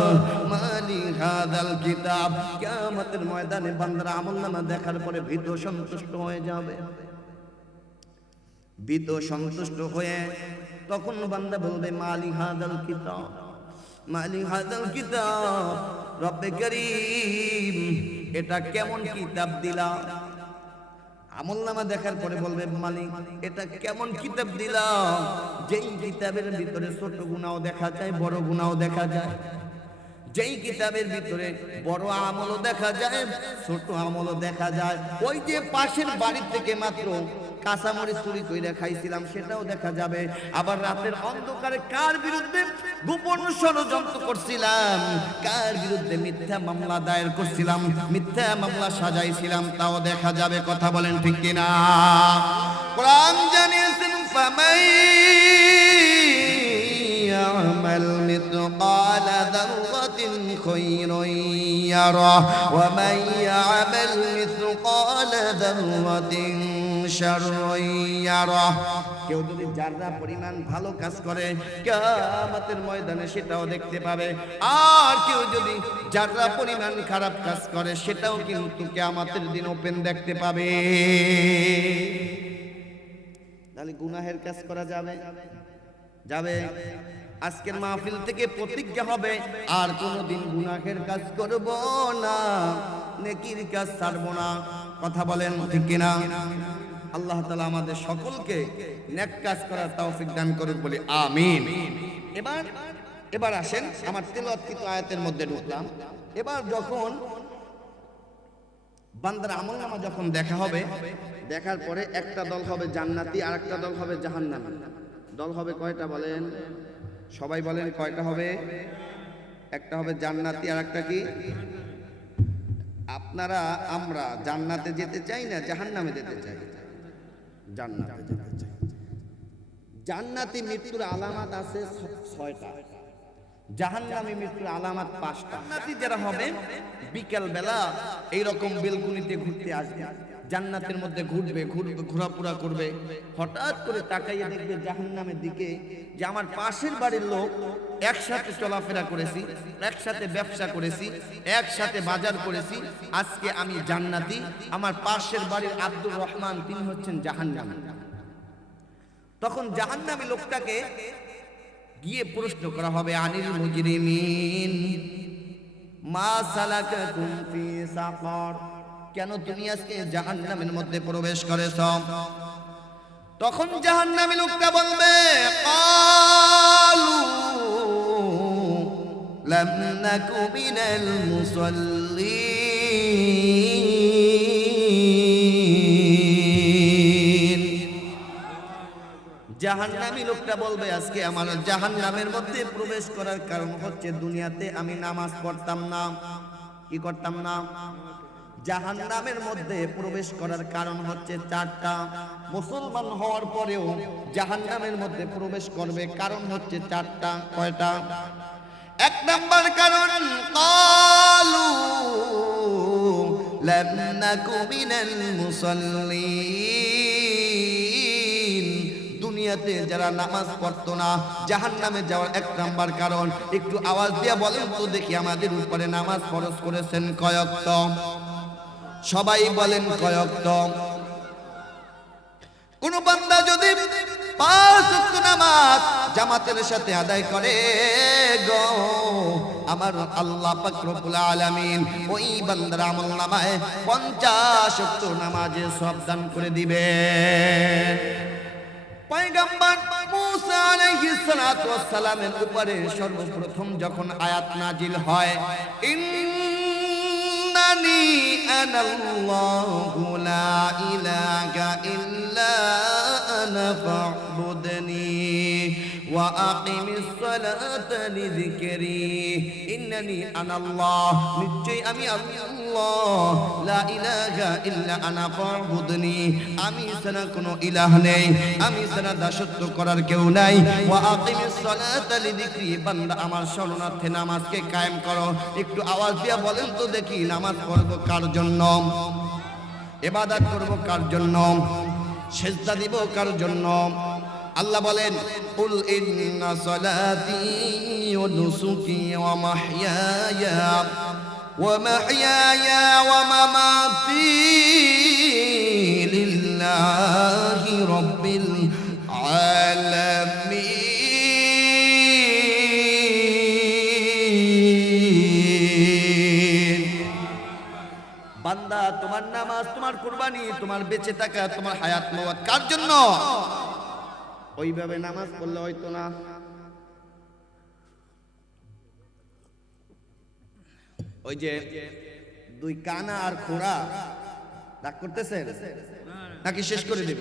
মা লিহাযাল কিতাব। কিয়ামতের ময়দানে বান্দারা আমলনামা দেখার পরে ভীত সন্তুষ্ট হয়ে যাবে। ভীত সন্তুষ্ট হয়ে তখন বান্দা বলবে মালি হাযাল কিতাব, মালি হাযাল কিতাব, রব্বে করিম এটা কেমন কিতাব দিলা? আমলনামা দেখার পরে বলবে মালিক এটা কেমন কিতাব দিলাম, যেই কিতাবের ভিতরে ছোট গুনাহও দেখা যায়, বড় গুনাহও দেখা যায়, যেই কিতাবের ভিতরে বড় আমলও দেখা যায়, ছোট আমলও দেখা যায়। ওই যে পাশের বাড়ি থেকে মাত্র কাঁচামরিচ চুরি কইরা খাইছিলাম সেটাও দেখা যাবে। আবার রাতের অন্ধকারে কার বিরুদ্ধে গোপন ষড়যন্ত্র করছিলাম, কার বিরুদ্ধে মিথ্যা মামলা দায়ের করছিলাম, মিথ্যা মামলা সাজাইছিলাম, তাও দেখা যাবে। কথা বলেন ঠিক কিনা? কোরআন জানিয়েছেন ফামাই يعمل مثقال ذرة خيرا يره ومن يعمل مثقال ذرة شرا يره। কেউ যদি যারা পরিমাণ ভালো কাজ করে কিয়ামতের ময়দানে সেটাও দেখতে পাবে, আর কেউ যদি যারা পরিমাণ খারাপ কাজ করে সেটাও কিন্তু কিয়ামতের দিন ওপেন দেখতে পাবে। তাহলে গুনাহের কাজ করা যাবে যাবে। আজকের মাহফিল থেকে প্রতিজ্ঞা হবে আর কোনোদিন গুনাহের কাজ করব না, নেকির কাজ ছাড়ব না। কথা বলেন ঠিক কিনা? আল্লাহ তাআলা আমাদের সকলকে নেক কাজ করার তৌফিক দান করুক বলি আমিন। এবার আসেন আমার তেলাওয়াতকৃত আয়াতের মধ্যে ঢুকলাম। এবার যখন বান্দার আমলনামা যখন দেখা হবে, দেখার পরে একটা দল হবে জান্নাতি আর একটা দল হবে জাহান্নামী। দল হবে কয়টা বলেন? সবাই বলেন কয়টা হবে? একটা হবে জান্নাতি আর একটা কি? আপনারা আমরা জান্নাতে যেতে চাই না জাহান্নামে যেতে চাই? জান্নাতে যেতে চাই। জান্নাতি মৃত্যুর আলামত আছে 6টা, জাহান্নামী মৃত্যুর আলামত 5টা। জান্নাতি যারা হবে বিকেল বেলা এইরকম বেলকুনিতে ঘুরতে আসবে, জান্নাতের মধ্যে ঘুরবে, ঘোরাফেরা করবে, হঠাৎ করে তাকাইয়ে দেখবে জাহান্নামের দিকে যে আমার পাশের বাড়ির লোক, একসাথে চলাফেরা করেছি, একসাথে ব্যবসা করেছি, একসাথে বাজার করেছি, আজকে আমি জান্নাতি, আমার পাশের বাড়ির আব্দুর রহমান তিনি হচ্ছেন জাহান্নামী। তখন জাহান্নামী লোকটাকে গিয়ে প্রশ্ন করা হবে আনিল মুজরিমিন মা সালাকাকুম ফি সাকার, কেন তুমি আজকে জাহান্নামের মধ্যে প্রবেশ করেছ? তখন জাহান্নামী লোকটা বলবে ক্বালু লাম নাকু মিনাল মুসাল্লিন। জাহান্নামী লোকটা বলবে আজকে আমার জাহান্নামের মধ্যে প্রবেশ করার কারণ হচ্ছে দুনিয়াতে আমি নামাজ পড়তাম না। কি করতাম না? জাহান্নামের মধ্যে প্রবেশ করার কারণ হচ্ছে 4টা। মুসলমান হওয়ার পরেও জাহান্নামের মধ্যে প্রবেশ করবে, কারণ হচ্ছে 4টা। কয়টা? 1 নাম্বার কারণ ক্বালু লাম নাকু মিনাল মুসাল্লিন, দুনিয়াতে যারা নামাজ পড়তো না জাহান্নামে যাওয়ার 1 নাম্বার কারণ। একটু আওয়াজ দিয়ে বলেন তো দেখি আমাদের উপরে নামাজ ফরজ করেছেন কয়ক্ত? সবাই বলেন কয়ক্ত? কোন বান্দা যদি 5 ওয়াক্ত নামাজ জামাতের সাথে আদায় করে গো, আমার আল্লাহ পাক রব্বুল আলামিন ওই বান্দার আমলনামায় 50 ওয়াক্ত নামাজের সওয়াব দান করে দিবে। পয়গম্বর মুসা আলাইহিস সালাতু ওয়াস সালামের উপরে সর্বপ্রথম যখন আয়াত নাজিল হয় ইন্নানি আনাল্লাহু লা ইলাহা ইল্লা আনা ফা'বুদনি ওয়া আকিমিস সালাতা লিযিকরি, ইন্নানি আনাল্লাহ, নিশ্চয় আমি আল্লাহ, লা ইলাহা ইল্লা আনা ফা'বুদনি, আমি ছাড়া কোনো ইলাহ নেই, আমি ছাড়া দাসত্ব করার কেউ নাই, ওয়া আকিমিস সালাতা লিযিকরি, বান্দা আমার শরণার্থে নামাজকে কায়েম করো। একটু আওয়াজ দিয়ে বলেন তো দেখি নামাজ পড়ব কার জন্য? ইবাদত করব কার জন্য? সিজদা দিব কার জন্য? আল্লাহ বলেন কুল ইন্না সালাতি ওয়া নুসুকি ওয়া মাহইয়ায়া ওয়া মামাতি লিল্লাহি রাব্বিল আলামিন। বান্দা তোমার নামাজ নামাজ, তোমার কুরবানি, তোমার বেঁচে থাকা, তোমার হায়াত মওয়াত কার জন্য? ওইভাবে নামাজ পড়লে হয়তো না। ওই যে দুই কানা আর খোড়া রাগ করতেছেন নাকি শেষ করে দিব?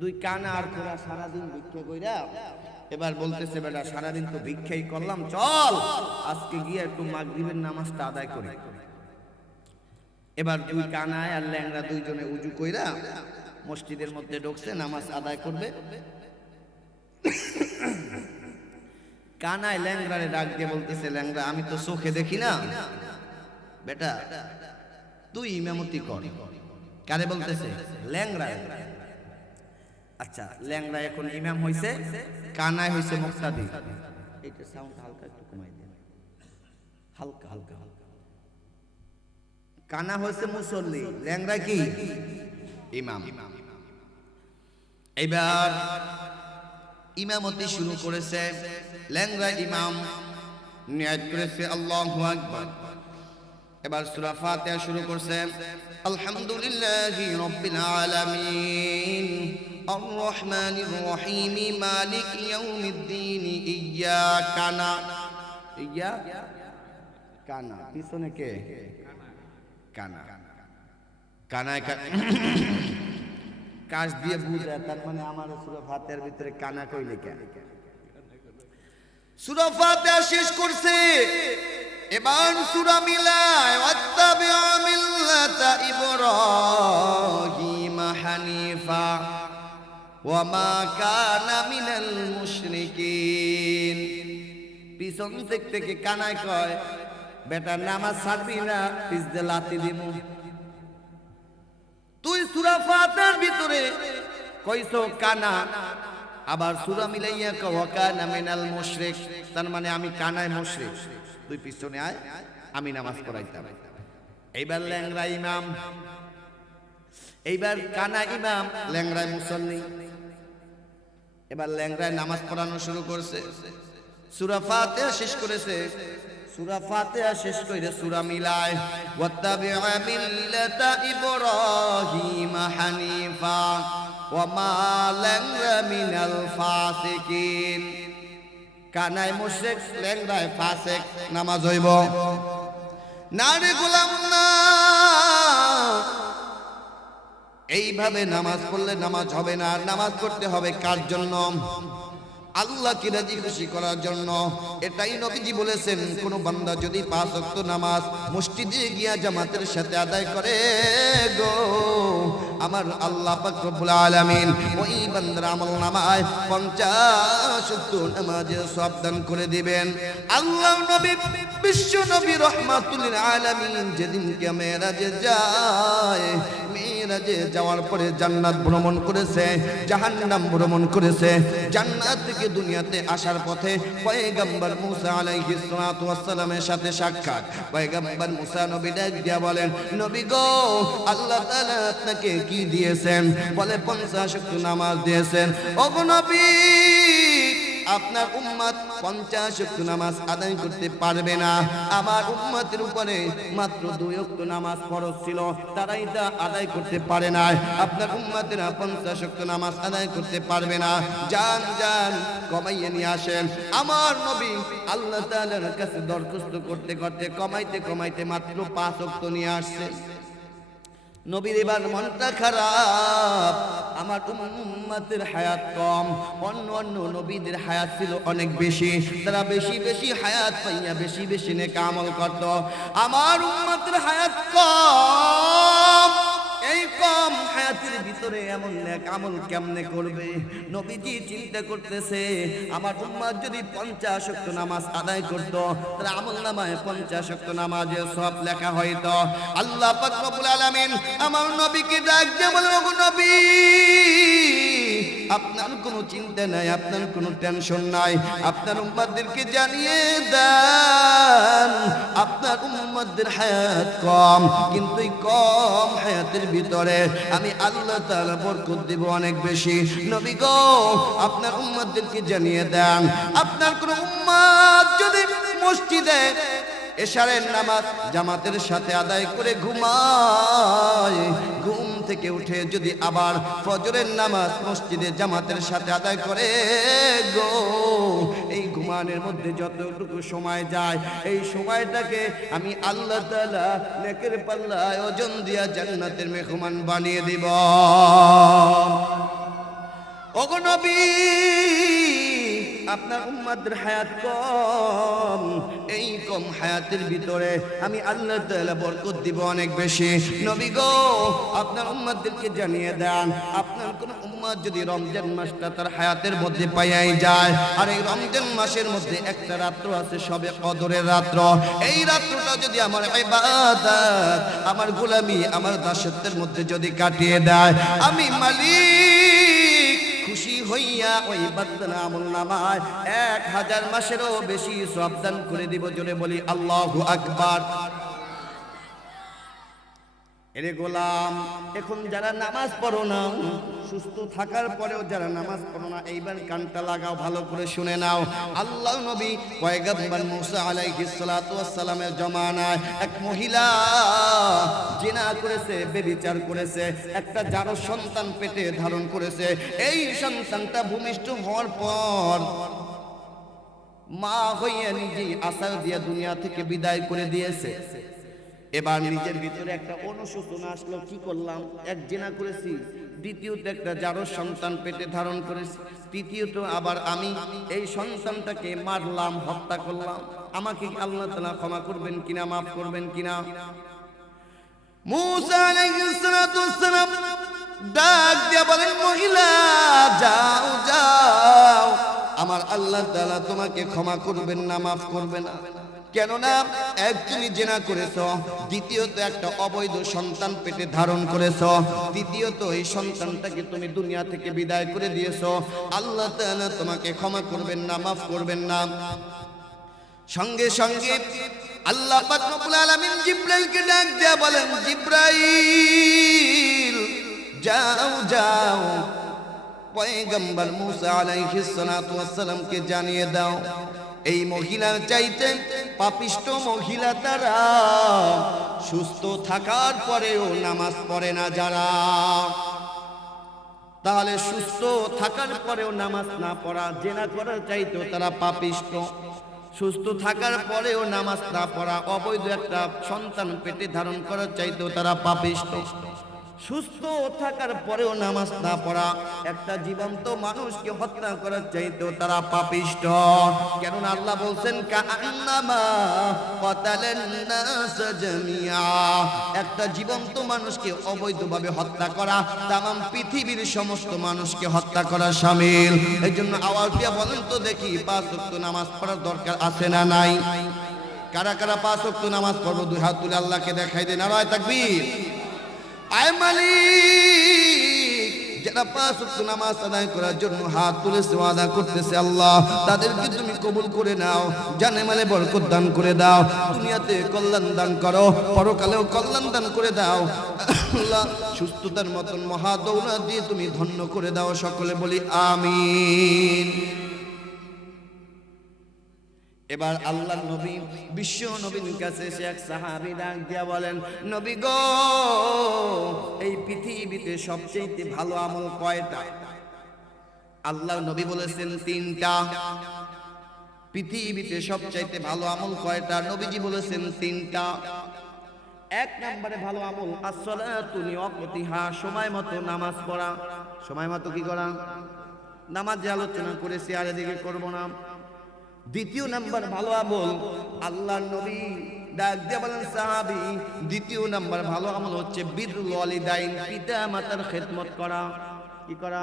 দুই কানা আর খোড়া সারাদিন ভিক্ষা কইরা এবার বলতেছে বেটা সারাদিন তো ভিক্ষাই করলাম, চল আজকে গিয়ে একটু মাগরিবের নামাজটা আদায় করি। এবার দুই কানায় আর ল্যাংড়া দুইজনে উজু কইরা মসজিদের মধ্যে ঢুকছে, নামাজ আদায় করবে। কানায় ল্যাংড়ারে ডাক দিয়ে বলতেছে, ল্যাংড়া আমি তো চোখে দেখি না, বেটা তুই ইমামতি কর। কারে বলতেছে? ল্যাংড়া। আচ্ছা, ল্যাংড়া এখন ইমাম হইছে, কানায় হইছে মুক্তাদি। এটা সাউন্ড হালকা একটু কমাই দেন, হালকা হালকা হালকা। কানা হইছে মুসল্লি, ল্যাংড়া কি ইমাম। এবার ইমামতি শুরু করেছে, ল্যাংড়া ইমাম নিয়াত করেছে আল্লাহু আকবার। এবার সূরা ফাতিহা শুরু করছে, আলহামদুলিল্লাহি রাব্বিল আলামিন আর রহমানির রহিম মালিক ইয়াউমিদ্দিন ইয়াকা না কানা। পিছনে কে? কানা। কানায় কাশ দিয়ে বুঝায়, তার মানে আমার সূরা ফাতিহার ভিতরে কানা কইলে কেন? সূরা ফাতিহা শেষ করছে, এবার সূরা মিলায়, ওয়াত্তাবিউ মিল্লাতা ইব্রাহিম হানিফা ওয়া মা কানা মিনাল মুশরিকিন। পিছন থেকে কানায় কয়, বেটা নামাজ ছাড়বি না, পিছতে লাথি দিমু। তুই সূরা ফাতিহার ভিতরে কইছো কানা, আবার সূরা মিলাইয়া কও ওয়া কানা মিনাল মুশরিক, তার মানে আমি কানায় মুশরিক। তুই পিছনে আয়, আমি নামাজ পড়াইতাম। এইবার ল্যাংড়া ইমাম, এইবার কানা ইমাম, ল্যাংড়ায় মুসল্লি। এবার ল্যাংড়ায় নামাজ পড়ানো শুরু করছে, সূরা ফাতিহা শেষ করেছে। সূরা ফাতিহা শেষ করে সূরা মিলায়, ওয়াত্তাবিউ মিল্লাতা ইব্রাহিম হানিফা ওয়া মা ল্যাংড়া মিনাল ফাসিকিন। কানায় মুশরিক, ল্যাংড়ায় ফাসিক, নামাজ হইব না রে গোলাম না। এইভাবে নামাজ পড়লে নামাজ হবে না। নামাজ পড়তে হবে কার জন্য? আল্লাহকে রাজি খুশি করার জন্য। এটাই নবীজি বলেছেন, কোন বান্দা যদি 5 ওয়াক্ত নামাজ মসজিদে গিয়া জামাতের সাথে আদায় করে গো, আমার আল্লাহ পাক রব্বুল আলামিন ওই বান্দার আমলনামায় 50 ওয়াক্ত নামাজের সওয়াব দান করে দিবেন। আল্লাহর নবী বিশ্ব নবী রাহমাতুল লিল আলামিন যেদিনকে মেরাজে যায়, মেরাজে যাওয়ার পরে জান্নাত ভ্রমণ করেছে, জাহান্নাম ভ্রমণ করেছে। জান্নাত থেকে দুনিয়াতে আসার পথে পয়গম্বর মুসা আলাইহিস সালাতু ওয়াস সালামের সাথে সাক্ষাৎ। পয়গম্বর মুসা নবী ডাক দিয়া বলেন, নবী গো, আল্লাহ তাআলা আপনাকে কি দিয়েছেন? বলে 50 ওয়াক্ত নামাজ দিয়েছেন। ওগো নবী, আপনার উম্মত 50 ওয়াক্ত নামাজ আদায় করতে পারবে না। আমার উম্মতের উপরে মাত্র 2 ওয়াক্ত নামাজ ফরজ ছিল, তারাই তা আদায় করতে পারে না। আপনার উম্মতেরা 50 ওয়াক্ত নামাজ আদায় করতে পারবে না। যান যান, কমাইয়ে নিয়ে আসেন। আমার নবী আল্লাহ তাআলার কাছে দরখাস্ত করতে করতে কমাইতে কমাইতে মাত্র 5 ওয়াক্ত নিয়ে আসছে। নবীর এবার মনটা খারাপ, আমার উম্মতের হায়াত কম। অন্য অন্য নবীদের হায়াত ছিল অনেক বেশি, তারা বেশি বেশি হায়াত পাইয়া বেশি বেশি নেক আমল করত। আমার উম্মতের হায়াত কম। এই কম হায়াতের ভিতরে এমন নেক আমল কেমনে করবে? নবীজি চিন্তা করতেছে, আমার উম্মত যদি 50 ওয়াক্ত নামাজ আদায় করত, তাহলে আমলনামায় 50 ওয়াক্ত নামাজের সওয়াব লেখা হইতো। আল্লাহ পাক রব্বুল আলামিন আমার নবীকে ডাক দিয়ে বলেন, ওগো নবী, আপনার কোনো চিন্তা নাই, আপনার কোনো টেনশন নাই। আপনার উম্মতদেরকে জানিয়ে দেন, আপনার উম্মতদের হায়াত কম, কিন্তু এই কম হায়াতের ভিতরে আমি আল্লাহ তাআলা বরকত দেব অনেক বেশি। নবী গো, আপনার উম্মতদেরকে জানিয়ে দেন, আপনার কোন উম্মত যদি মসজিদে এশারের নামাজ জামাতের সাথে আদায় করে ঘুমায়, ঘুম থেকে উঠে যদি আবার ফজরের নামাজ মসজিদে জামাতের সাথে আদায় করে গো, এই ঘুমানোর মধ্যে যতটুকু সময় যায় এই সময়টাকে আমি আল্লাহ তাআলা নেকের পাল্লায় ওজন দিয়া জান্নাতের মেহমান বানিয়ে দিব। ওগো নবী, আপনার উম্মতের হায়াত কম, এই কম হায়াতের ভিতরে আমি আল্লাহ তাআলা বরকত দিব অনেক বেশি। নবী গো, আপনার উম্মতদেরকে জানিয়ে দেন, আপনার কোন উম্মত যদি রমজান মাসটা তার হায়াতের মধ্যে পাইয়াই যায়, আর এই রমজান মাসের মধ্যে একটা রাত্র আছে সবে কদরের রাত্র, এই রাত্রটা যদি আমার ইবাদত, আমার গোলামি, আমার দাসত্বের মধ্যে যদি কাটিয়ে দেয়, আমি মালিক খুশি হইয়া ওই বান্দার আমলনামায় 1000 মাসেরও বেশি সওয়াব দান করে দিব। জোরে বলি আল্লাহু আকবার। এরে গোলাম, এখন যারা নামাজ পড়ো না, সুস্থ থাকার পরেও যারা নামাজ পড়ো না, এইবার কানটা লাগাও, ভালো করে শুনে নাও। আল্লাহ নবী পয়গম্বর মুসা আলাইহিস সালাতু ওয়াস সালামের জমানায় এক মহিলা জিনা করেছে, ব্যভিচার করেছে, একটা জারো সন্তান পেটে ধারণ করেছে। এই সন্তানটা ভূমিষ্ঠ হওয়ার পর মা হইয়া নিজেই আশা দিয়ে দুনিয়া থেকে বিদায় করে দিয়েছে। এবার নিজের ভিতরে একটা অনুশোচনা আসলো, কি করলাম, এক জিনা করেছি, দ্বিতীয়ত একটা জারো সন্তান পেটে ধারণ করেছি, তৃতীয়ত আবার আমি এই সন্তানটাকে মারলাম, হত্যা করলাম, আমাকে আল্লাহ তাআলা ক্ষমা করবেন কিনা, মাফ করবেন কিনা? মুসা আলাইহিস সালাতু ওয়াস সালাম ডাক দিয়া বলেন, মহিলা যাও যাও, আমার আল্লাহ তাআলা তোমাকে ক্ষমা করবেন না, মাফ করবেন না। কেননা এক তুমি জিনা করেছ, দ্বিতীয়ত একটা অবৈধ সন্তান পেটে ধারণ করেছ, তৃতীয়ত এই সন্তানটাকে তুমি দুনিয়া থেকে বিদায় করে দিয়েছ, আল্লাহ তাআলা তোমাকে ক্ষমা করবেন না, মাফ করবেন না। সঙ্গে সঙ্গে আল্লাহ পাক রব্বুল আলামিন জিবরাইলকে ডাক দিয়া বলেন, জিবরাইল যাও যাও, পয়গম্বর মুসা আলাইহিস সালাতু ওয়াস সালামকে জানিয়ে দাও, এই মহিলার চাইতে পাপিষ্ট মহিলা তারা, সুস্থ থাকার পরেও নামাজ পড়ে না যারা। তাহলে সুস্থ থাকার পরেও নামাজ না পড়া, জিনা করার চাইতেও তারা পাপিষ্ট, সুস্থ থাকার পরেও নামাজ না পড়া, অবৈধ একটা সন্তান পেটে ধারণ করার চাইতেও তারা পাপিষ্ট, সুস্থ থাকার পরেও নামাজ না পড়া, একটা জীবন্ত মানুষকে হত্যা করার চাইতেও তারা পাপিষ্ট। কেননা আল্লাহ বলছেন, কাআন্নামা ক্বাতালান নাস জামিআ, একটা জীবন্ত মানুষকে অবৈধভাবে হত্যা করা তামাম পৃথিবীর সমস্ত মানুষকে হত্যা করা শামিল। এইজন্য আওয়াজ দিয়ে বলেন তো দেখি, 5 ওয়াক্ত নামাজ পড়ার দরকার আছে না নাই? কারা কারা 5 ওয়াক্ত নামাজ পড়বো? দুই হাত তুলে আল্লাহকে দেখাই দেন, নারায়ে তাকবীর। আয় মালিক, যারা 5 ওয়াক্ত নামাজ আদায় করার জন্য হাত তুলেছে, ওয়াদা করতেছে আল্লাহ তাদেরকে তুমি কবুল করে নাও, জানে মালে বরকত দান করে দাও, দুনিয়াতে কল্যাণ দান করো, পরকালেও কল্যাণ দান করে দাও আল্লাহ, সুস্থতার মতন মহা দৌলত দিয়ে তুমি ধন্য করে দাও। সকলে বলি আমিন। এবার আল্লাহর নবী বিশ্ব নবীর কাছে এসে এক সাহাবী ডাক দিয়া বলেন, নবী গো, এই পৃথিবীতে সবচেয়ে ভালো আমল কয়টা? আল্লাহর নবী বলেছেন 3টা। পৃথিবীতে সবচেয়ে ভালো আমল কয়টা? নবীজি বলেছেন 3টা। 1 নম্বরে ভালো আমল as-সালাতু লিওয়াক্তিহা, সময় মতো নামাজ পড়া। সময় মতো কি করা? নামাজে আলোচনা করেছি, আর এদিকে করব না। 2 নাম্বার ভালো আমল, আল্লাহর নবী ডাক দিয়ে বলেন, সাহাবী, 2 নাম্বার ভালো আমল হচ্ছে বিরুল ওয়ালিদাইন, পিতা মাতার খেদমত করা। কি করা?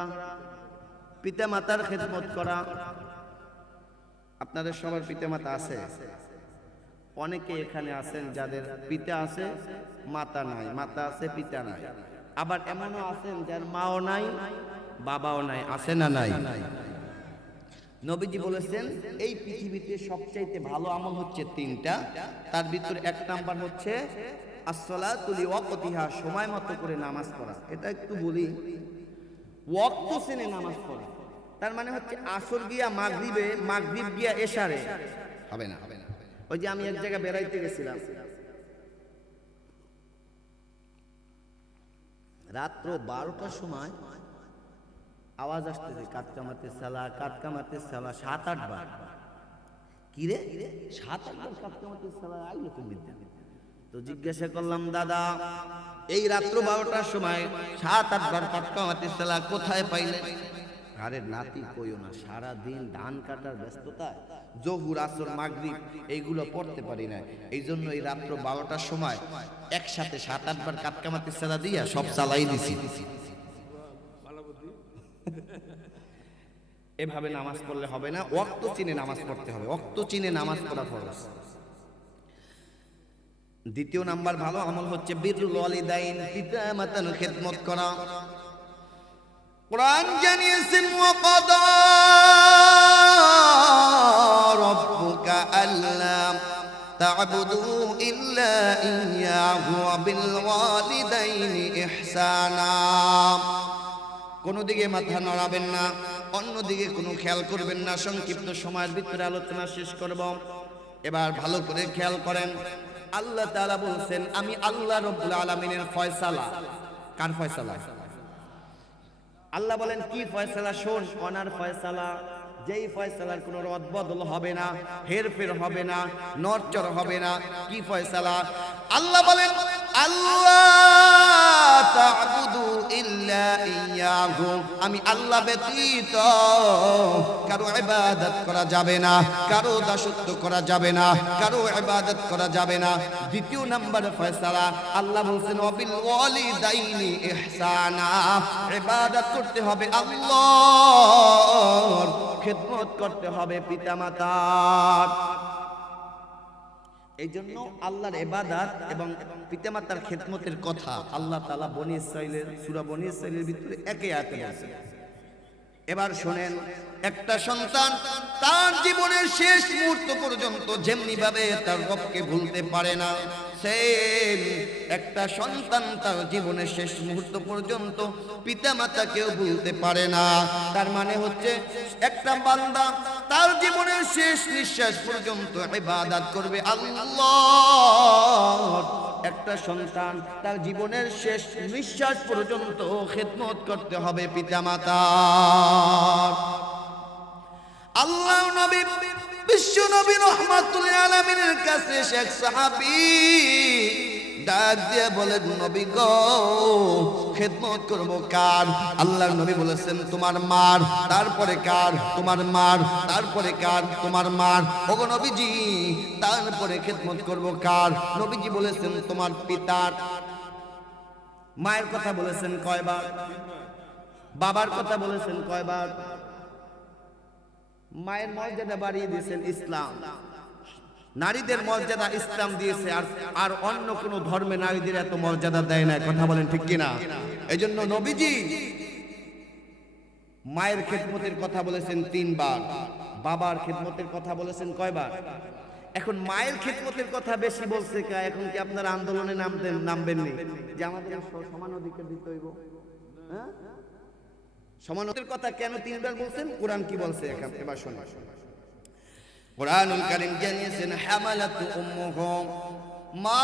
পিতা মাতার খেদমত করা। আপনাদের সবার পিতা মাতা আছে? অনেকে এখানে আছেন যাদের পিতা আছে মাতা নাই, মাতা আছে পিতা নাই। আবার এমনও আছেন যার মাও নাই বাবাও নাই, আছে না নাই? নবীজি বলেছেন এই পৃথিবীতে সবচাইতে ভালো আমল হচ্ছে 3টা, তার ভিতরে 1 নাম্বার হচ্ছে as-সালাতু লিওয়াক্তিহা, সময় মতো করে নামাজ পড়া। এটা একটু বলি, ওয়াক্ত চেনে নামাজ পড়া, তার মানে হচ্ছে আসর গিয়া মাগরিবে, মাগরিব গিয়া এশারে হবে না, ওই যে আমি এক জায়গায় বেড়াইতে গেছিলাম, রাত্র 12টার সময় আওয়াজ আসতেছে কাতকামাতে সালা, কাতকামাতে সালা, 7-8 বার। কি রে 7-8 বার কাতকামাতে সালা আইলো কোন? তো জিজ্ঞাসা করলাম, দাদা এই রাত্র 12টার সময় 7-8 বার কাতকামাতে সালা কোথায় পাইলেন? আরে নাতি কইও না, সারা দিন ধান কাটার ব্যস্ততায় জোহর আসর মাগরিব এইগুলো পড়তে পারি না, এই জন্য এই রাত্র 12টার সময় একসাথে 7-8 বার কাতকামাতে সালা দিয়া সব চালাই দিছি। এভাবে নামাজ পড়লে হবে না, ওয়াক্ত চিনে নামাজ পড়তে হবে, ওয়াক্ত চিনে নামাজ পড়া ফরজ। দ্বিতীয় নাম্বার ভালো আমল হচ্ছে বিররুল ওয়ালিদাইন, পিতা মাতার খেদমত করা। কোরআন জানিয়েছেন ওয়াকাদা রাব্বুকা আল্লা তা'বুদু ইল্লা ইয়্যাহু ওয়া বিল ওয়ালিদাইনি ইহসানা। কোন দিকে মাথা নড়াবেন না, অন্যদিকে কোনো খেয়াল করবেন না। সংক্ষিপ্ত সময়ের ভিতরে আলোচনা শেষ করব, এবার ভালো করে খেয়াল করেন। আল্লাহ তাআলা বলছেন আমি আল্লাহ রাব্বুল আলামিনের ফয়সালা। কার ফয়সালা? আল্লাহ বলেন কি ফয়সালা? শোন, ওনার ফয়সালা, যেই ফয়সালার কোনো রদ বদল হবে না, হেরফের হবে না, নড়চড় হবে না। কি ফয়সালা? আল্লাহ বলেন আল্লাহ তা'বুদু ইল্লা ইয়্যাহু, আমি আল্লাহ ব্যতীত কারো ইবাদত করা যাবে না, কারো দাসত্ব করা যাবে না, কারো ইবাদত করা যাবে না। দ্বিতীয় নাম্বার ফয়সালা আল্লাহ বলছেন ওয়াবিল ওয়ালিদাইনি ইহসানা, ইবাদত করতে হবে আল্লাহর, খেদমত করতে হবে পিতামাতার। এই জন্য আল্লাহর ইবাদত এবং পিতামাতার খেদমতের কথা আল্লাহ তাআলা বনী ইসরাইলের সূরা বনী ইসরাইলের ভিতরে একই আয়াতে বলেছেন। এবার শুনেন, একটা সন্তান তার জীবনের শেষ মুহূর্ত পর্যন্ত যেমনি ভাবে তার রবকে ভুলতে পারে না, সেম একটা সন্তান তার জীবনের শেষ মুহূর্ত পর্যন্ত পিতামাতাকেও ভুলতে পারে না। তার মানে হচ্ছে একটা বান্দা তার জীবনের শেষ নিঃশ্বাস পর্যন্ত ইবাদত করবে আল্লাহর, একটা সন্তান তার জীবনের শেষ নিঃশ্বাস পর্যন্ত খেদমত করতে হবে পিতামাতার। আল্লাহ নবী বিশ্ব নবী রাহমাতুল আলামিনের কাছে শেখ সাহাবী ডাক দিয়ে বলেন, নবী গো খেদমত করব কার? আল্লাহর নবী বলেছেন তোমার মার, তারপরে কার? তোমার মার, তারপরে কার? তোমার মার। ওগো নবীজি তারপরে খেদমত করব কার? নবীজি বলেছেন তোমার পিতার। মায়ের কথা বলেছেন কয়বার? বাবার কথা বলেছেন কয়বার? মায়ের মর্যাদা বাড়িয়ে দিয়েছেন ইসলাম, নারীদের মর্যাদা ইসলাম দিয়েছে, আর অন্য কোন ধর্মে নারীদের এত মর্যাদা দেয় না। কথা বলেন ঠিক কিনা? এজন্য নবীজি মায়ের খেদমতের কথা বলেছেন 3 বার, বাবার খেদমতের কথা বলেছেন কয়বার? এখন মায়ের খেদমতের কথা বেশি বলছে কে? এখন কি আপনারা আন্দোলনে নামবেননি যে আমাদের সমান অধিকার দিতে হইব? হ্যাঁ, সমান অধিকারের কথা কেন 3 বার বলছেন? কোরআন কি বলছে এবার শুনুন। কুরআনুল কারীম জানিয়েছেন হামালাতু উম্মুহু, মা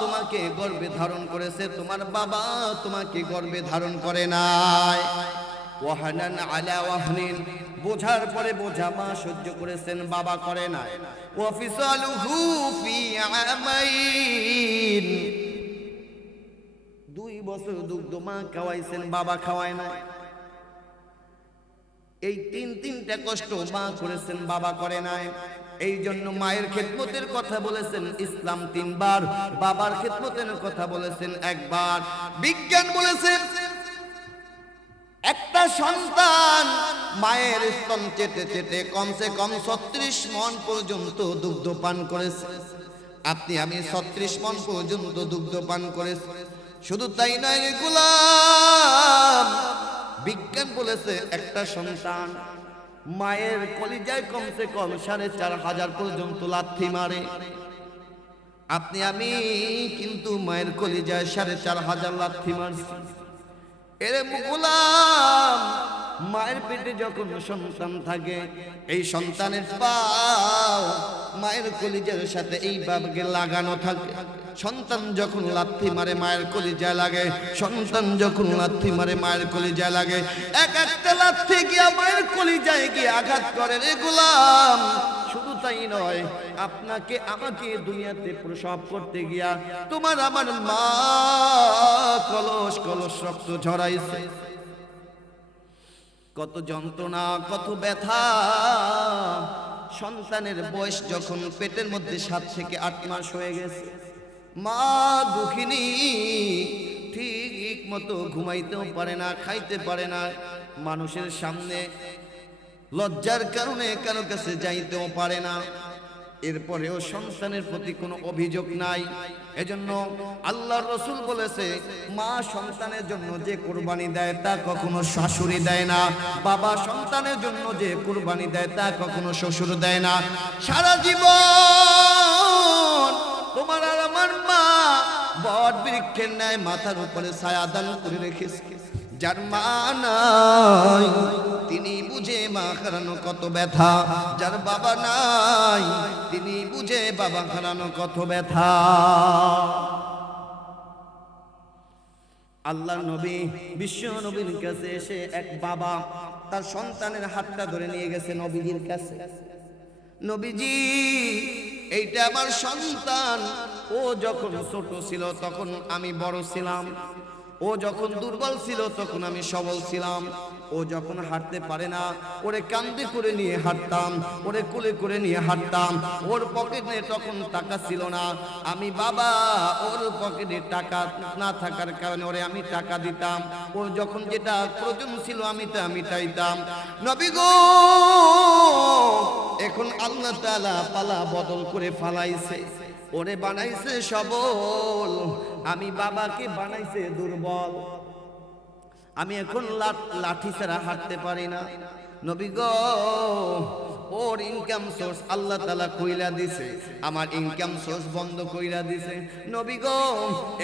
তোমাকে গর্ভে ধারণ করেছে, তোমার বাবা তোমাকে গর্ভে ধারণ করে নাই। ওয়াহানান আলা ওয়াহনিন, বোঝার পরে বোঝা মা সহ্য করেছেন, বাবা করে নাই। ওয়া ফিসালুহু ফি আমাইন, 2 বছর দুগ্ধ মা খাওয়াইছেন, বাবা খাওয়ায় নাই। এই তিনটা কষ্ট মা করেছেন, বাবা করে নাই। এই জন্য মায়ের খেদমতের কথা বলেছেন ইসলাম 3 বার, বাবার খেদমতের কথা বলেছেন 1 বার। বিজ্ঞান বলেছে একটা সন্তান মায়ের স্তন চেটে চেটে কমসে কম 36 মণ পর্যন্ত দুগ্ধ পান করেছে। আপনি আমি 36 মণ পর্যন্ত দুগ্ধ পান করেছি। শুধু তাই নয় গোলাম, বিজ্ঞান বলেছে একটা সন্তান মায়ের কলিজায় কমসে কম 4500 পর্যন্ত লাথি মারে। আপনি আমি কিন্তু মায়ের কলিজায় 4500 লাথি মারছি। এরে গোলাম, মায়ের পেটে যখন সন্তান থাকে, এই সন্তানের পাও মায়ের কলিজার সাথে এইভাবে লাগানো থাকে। সন্তান যখন লাথি মারে মায়ের কলিজায় লাগে, সন্তান যখন লাথি মারে মায়ের কলিজায় লাগে। এক একটা লাথি গিয়া মায়ের কলিজায় গিয়ে আঘাত করে রে গোলাম। শুধু তাই নয়, আপনাকে আমাকে দুনিয়াতে প্রসব করতে গিয়া তোমার আমার মা কলস কলস রক্ত ঝরাইছে। কত যন্ত্রণা, কত ব্যথা। সন্তানের বয়স যখন পেটের মধ্যে 7 থেকে 8 মাস হয়ে গেছে, মা দুঃখিনী, ঠিক মতো ঘুমাইতেও পারে না, খাইতে পারে না, মানুষের সামনে লজ্জার কারণে কারো কাছে যাইতেও পারে না। এরপরেও সন্তানের প্রতি কোনো অভিযোগ নাই। এজন্য আল্লাহর রাসূল বলেছে, মা সন্তানের জন্য যে কুরবানি দেয় তা কখনো শাশুড়ি দেয় না, বাবা সন্তানের জন্য যে কুরবানি দেয় তা কখনো শ্বশুর দেয় না। সারা জীবন তোমার আর আমার মা বট বৃক্ষের ন্যায় মাথার উপরে ছায়া দান করে রেখেছে। যার মা নাই তিনি বুঝে মা হারানো কত ব্যথা, যার বাবা নাই তিনি বুঝে বাবা হারানো কত ব্যথা। আল্লাহ নবী, বিশ্ব নবীর কাছে এসে এক বাবা তার সন্তানের হাতটা ধরে নিয়ে গেছে নবীজির কাছে। নবীজি, এইটা আমার সন্তান, ও যখন ছোট ছিল তখন আমি বড় ছিলাম, ও যখন দুর্বল ছিল তখন আমি সবল ছিলাম, ও যখন হাঁটতে পারে না ওরে কাঁধে করে নিয়ে হাঁটতাম, ওরে কোলে করে নিয়ে হাঁটতাম। ওর পকেটে তখন টাকা ছিল না, আমি বাবা ওর পকেটে টাকা না থাকার কারণে ওরে আমি টাকা দিতাম। ওর যখন যেটা প্রয়োজন ছিল আমি তা মিটাইতাম। নবী গো, এখন আল্লাহ তাআলা পালা বদল করে ফালাইছে, ওরে বানাইছে সবল, আমি বাবাকে বানাইছে দুর্বল। আমি এখন লাঠি ছাড়া হাঁটতে পারি না। নবী গো, ওর ইনকাম সোর্স আল্লাহ তাআলা কইলা দিছে, আমার ইনকাম সোর্স বন্ধ কইরা দিছে। নবী গো,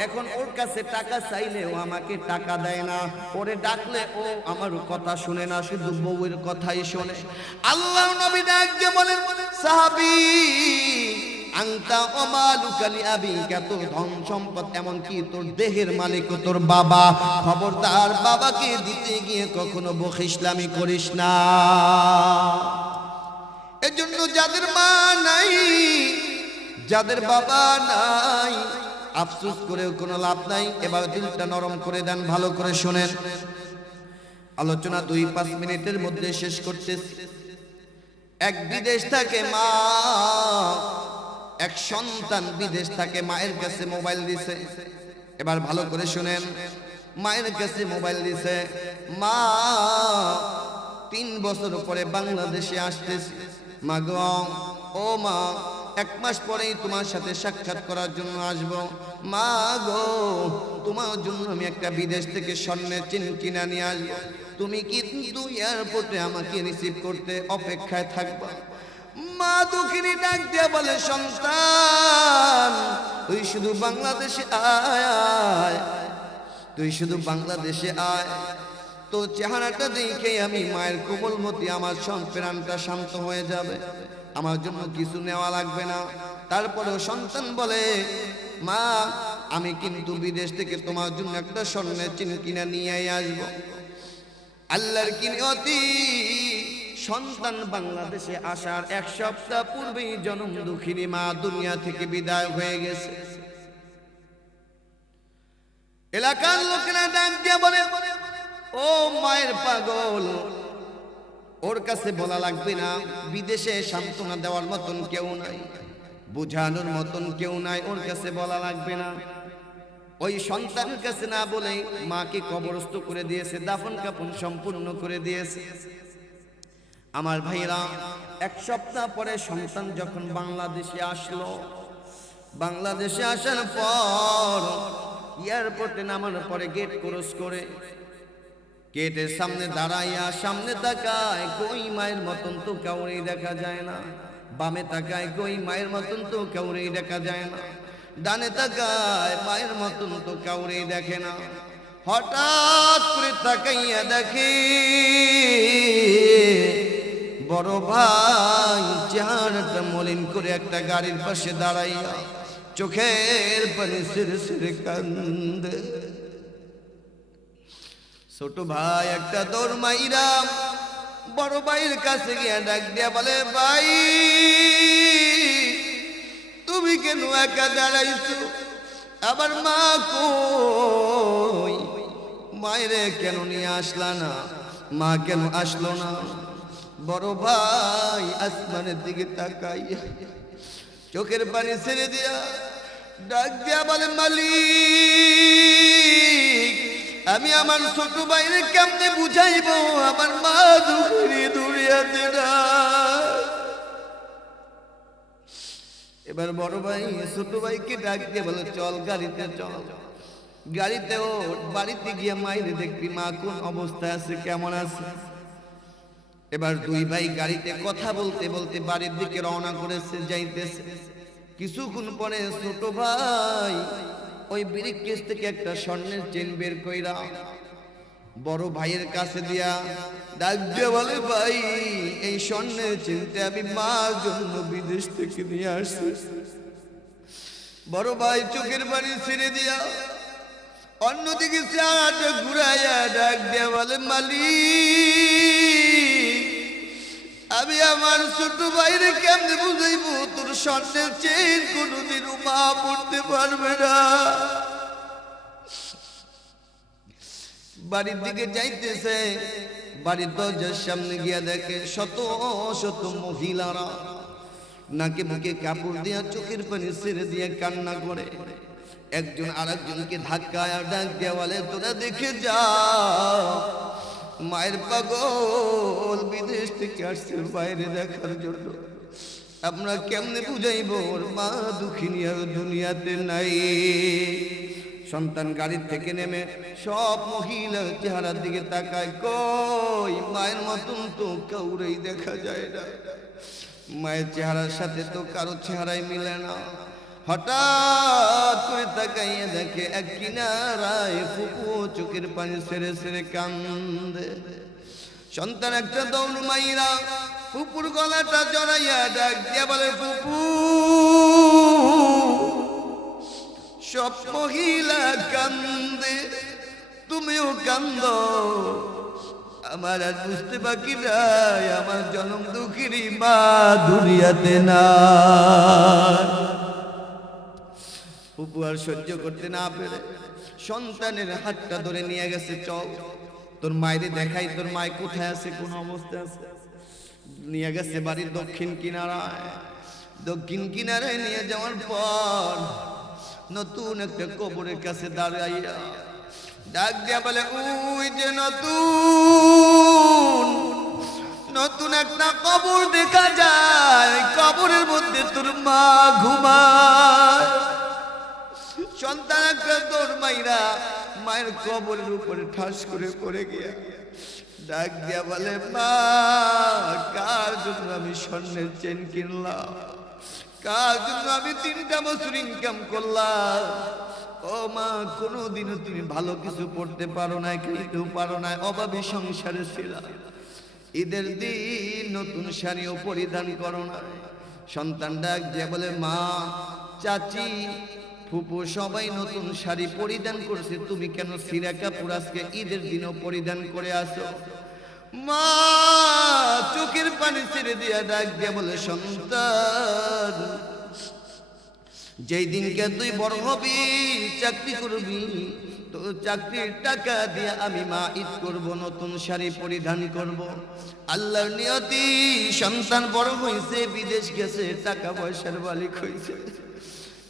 এখন ওর কাছে টাকা চাইলেও আমাকে টাকা দেয় না, ওরে ডাকলে ও আমার কথা শুনে না, শুধু বউয়ের কথাই শোনে। আল্লাহ নবী ডাক দিয়ে বলেন, সাহাবী, আনতা ওমালুকা লিআবিকা, তোর ধন সম্পদ এমনকি তোর দেহের মালিক তোর বাবা। খবরদার বাবাকে দিতে গিয়ে কখনো বখিসলামি করিস না। এজন্য যাদের মা নাই, যাদের বাবা নাই, আফসোস করেও কোনো লাভ নাই। এবার দিলটা নরম করে দেন, ভালো করে শোনেন। আলোচনা 2-5 মিনিটের মধ্যে শেষ করতেছি। এক বিদেশ থেকে মা, এক সন্তান বিদেশ থেকে মায়ের কাছে মোবাইল দিছে। এবার ভালো করে শুনেন, মায়ের কাছে মোবাইল দিছে। মা 3 বছর পরে বাংলাদেশে আসতেছে। মা গো, ও মা, 1 মাস পরেই তোমার সাথে সাক্ষাৎ করার জন্য আসব। মা গো, তোমার জন্য আমি একটা বিদেশ থেকে স্বর্ণের চেন কিনে নিয়ে আসবো, তুমি কিন্তু এয়ারপোর্টে আমাকে রিসিভ করতে অপেক্ষায় থাকবা। মা দুঃখিনী ডাক দিয়ে বলে, সন্তান, তুই শুধু বাংলাদেশে আয়, তুই শুধু বাংলাদেশে আয়, তো চেহারাটা দেখে আমি মায়ের কোমলমতি আমার প্রাণটা শান্ত হয়ে যাবে, আমার জন্য কিছু নেওয়া লাগবে না। তারপরেও সন্তান বলে, মা, আমি কিন্তু বিদেশ থেকে তোমার জন্য একটা স্বর্ণের চেন কিনে নিয়ে আসবো। আল্লাহর কি নিয়তি, সন্তান বাংলাদেশে আসার 1 সপ্তাহ পূর্বেই জনম দুঃখিনী মা দুনিয়া থেকে বিদায় হয়ে গেছে। এলাকার লোকেরা ডাক দিয়ে বলে, ও মায়ের পাগল, ওর কাছে বলা লাগবে না, বিদেশে সান্ত্বনা দেওয়ার মতন কেউ নাই, বুঝানোর মতন কেউ নাই, ওর কাছে বলা লাগবে না। ওই সন্তানের কাছে না বলে মাকে কবরস্থ করে দিয়েছে, দাফন কাফন সম্পূর্ণ করে দিয়েছে। আমার ভাইরা, 1 সপ্তাহ পরে সন্তান যখন বাংলাদেশে আসলো, বাংলাদেশে আসার পর এয়ারপোর্টে নামানোর পরে গেট ক্রস করে গেটের সামনে দাঁড়াইয়া সামনে তাকায়, কই মায়ের মতন তো কাউরেই দেখা যায় না। বামে তাকায়, কই মায়ের মতন তো কাউরেই দেখা যায় না। ডানে তাকায়, মায়ের মতন তো কাউরেই দেখে না। হঠাৎ করে তাকাইয়া দেখে বড় ভাই চেহারাটা মলিন করে একটা গাড়ির পাশে দাঁড়াইয়া চোখের পানি ছেড়ে ছেড়ে কান্দে। ছোট ভাই একটা দৌড় মাইরা বড় ভাইয়ের কাছে গিয়া ডাক দিয়া বলে, ভাই তুমি কেন একা দাঁড়াইছো? আবার মা কই? মায়েরে কেন নিয়ে আসলা না? মা কেন আসলো না? বড় ভাই আসমানের দিকে তাকাইয়া চোখের পানি ছেড়ে দিয়া ডাক দিয়া বলে, মালিক আমি আমার ছোট ভাইরে কেমনে বুঝাইবো? আমার মা দুঃখে দৌড়িয়াছে না। এবার বড় ভাই ছোট ভাইকে ডাক দিয়ে বলে, চল গাড়িতে চল, গাড়িতে ওঠ, বাড়িতে গিয়ে মাইরে দেখবি মা কোন অবস্থায় আছে, কেমন আছে। এবার দুই ভাই গাড়িতে কথা বলতে বলতে বাড়ির দিকে রওনা করেছে, যাইতেছে। কিছুক্ষণ পরে ছোট ভাই ওই ব্রিফকেস থেকে একটা স্বর্ণের চেন বের কইরা বড় ভাইয়ের কাছে দিয়া ডাক দিয়ে বলে, ভাই এই স্বর্ণের চেনটা আমি মার জন্য বিদেশ থেকে নিয়ে আসছি। বড় ভাই চোখের পানি ছেড়ে দিয়া অন্যদিকে চেহারাটা ঘুরাইয়া ডাক দিয়া বলে, মালিক আমি আমার ছোট ভাইরে কেমনে বুঝাইবো? তোর স্বর্ণের চেন কোনোদিন মা পড়তে পারবে না। বাড়ির দিকে যাইতেছে, বাড়ির দরজার সামনে গিয়া দেখে শত শত মহিলারা নাকে মুখে কাপড় দিয়া চোখের পানি ছেড়ে দিয়ে কান্না করে। একজন আরেকজনকে ধাক্কায় ডাক দিয়া বলে, তোরা দেখে যা মায়ের পাগল বিদেশ থেকে আসছে বাইরে দেখার জন্য। আমরা কেমনে বুঝাইব ওর মা দুঃখিনী আর দুনিয়াতে নাই। সন্তান গাড়ির থেকে নেমে সব মহিলার চেহারার দিকে তাকায়, কই মায়ের মতন তো কাউরেই দেখা যায় না, মায়ের চেহারার সাথে তো কারো চেহারাই মিলে না। হঠাৎ করে তাকাইয়া দেখে এক কিনারায় ফুপু চোখের পানি ছেড়ে ছেড়ে কান্দে। সন্তান একটা দৌড় মাইরা ফুপুর গলাটা জড়াইয়া ডাক দিয়া বলে, ফুপু সব মহিলা কান্দে, তুমিও কান্দ, আমার আর বুঝতে বাকি নাই আমার জনম দুঃখিনী মা দুনিয়াতে না। ফুপু আর সহ্য করতে না পেরে সন্তানের হাতটা ধরে নিয়ে গেছে, চল তোর মায়েরে দেখাই তোর মায় কোথায় আছে, কোন অবস্থায় আছে। নিয়ে গেছে বাড়ির দক্ষিণ কিনারায়। দক্ষিণ কিনারায় নিয়ে যাওয়ার পর নতুন একটা কবরের কাছে দাঁড়াইয়া ডাক দিয়া বলে, ওই যে নতুন নতুন একটা কবর দেখা যায়, কবরের মধ্যে তোর মা ঘুমায়। সন্তান একটা দৌড় মাইরা মায়ের কবরের উপরে ঠাস করে পড়ে গিয়া ডাক দিয়া বলে, মা কার জন্য আমি স্বর্ণের চেন কিনলাম, কার জন্য আমি 3টা বছর ইনকাম করলাম? ও মা কোনোদিনও তুমি ভালো কিছু পড়তে পারো না, খেতেও পারো না, অভাবী সংসারে ছিল। ঈদের দিন নতুন শাড়িও পরিধান করো না। সন্তান ডাক দিয়ে বলে, মা চাচি ফুপু সবাই নতুন শাড়ি পরিধান করছে, তুমি কেন ছিঁড়া কাপড় আজকে ঈদের দিনও পরিধান করে আসো? মা চোখের পানি ছেড়ে দিয়া ডাক দিয়া বলে, সন্তান যেই দিনকে তুই বড় হবি, চাকরি করবি, তো চাকরির টাকা দিয়ে আমি মা ঈদ করব, নতুন শাড়ি পরিধান করব। আল্লাহর নিয়তি সন্তান বড় হয়েছে, বিদেশ গেছে, টাকা পয়সার মালিক হয়েছে,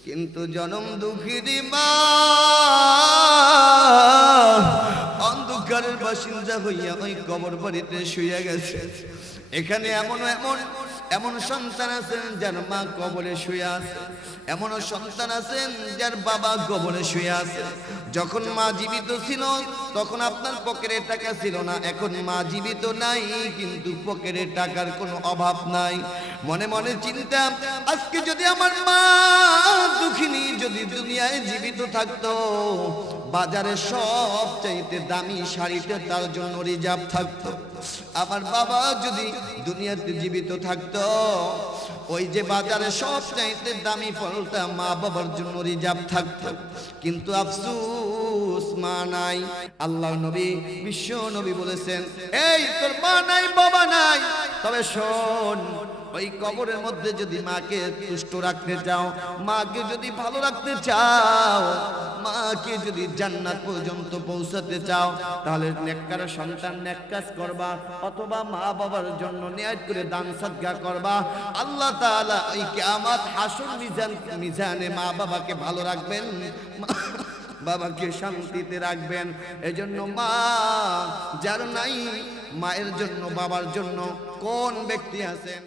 কিন্তু জনম দুঃখিনী মা অন্ধকারের বাসিন্দা হইয়া ওই কবর বাড়িতে শুয়ে গেছে। এখানে এমন এমন এমন সন্তান আছেন যার মা কবরে শুয়ে আছে, এমন সন্তান আছেন যার বাবা কবরে শুয়ে আছে। যখন মা জীবিত ছিল তখন আপনার পকেটে টাকা ছিল না, এখন মা জীবিত নাই কিন্তু পকেটে টাকার কোনো অভাব নাই। মনে মনে চিন্তা, আজকে যদি আমার মা দুঃখিনী যদি দুনিয়ায় জীবিত থাকতো, বাজারে সব চাইতে দামি শাড়িতে তার জন্য রিজার্ভ থাকতো। আমার বাবা যদি দুনিয়াতে জীবিত থাকতো, ওই যে বাজারে সব চাইতে দামি ফলটা মা বাবার জন্য রিজার্ভ থাকতো। কিন্তু আফসোস মা নাই। আল্লাহ নবী, বিশ্ব নবী বলেছেন, এই তোর মা নাই বাবা নাই, তবে শোন, ওই কবরের মধ্যে যদি মাকে তুষ্ট রাখতে চাও, মাকে যদি ভালো রাখতে চাও, মাকে যদি জান্নাত পর্যন্ত পৌঁছাতে চাও, তাহলে নেককার সন্তান নেক কাজ করবা, অথবা মা বাবার জন্য নিয়ত করে দান সদকা করবা। আল্লাহ তাআলা ওই কিয়ামত হাসর মিজানে মা বাবাকে ভালো রাখবেন, বাবাকে শান্তিতে রাখবেন। এজন্য মা যার নাই, মায়ের জন্য বাবার জন্য কোন ব্যক্তি আছেন?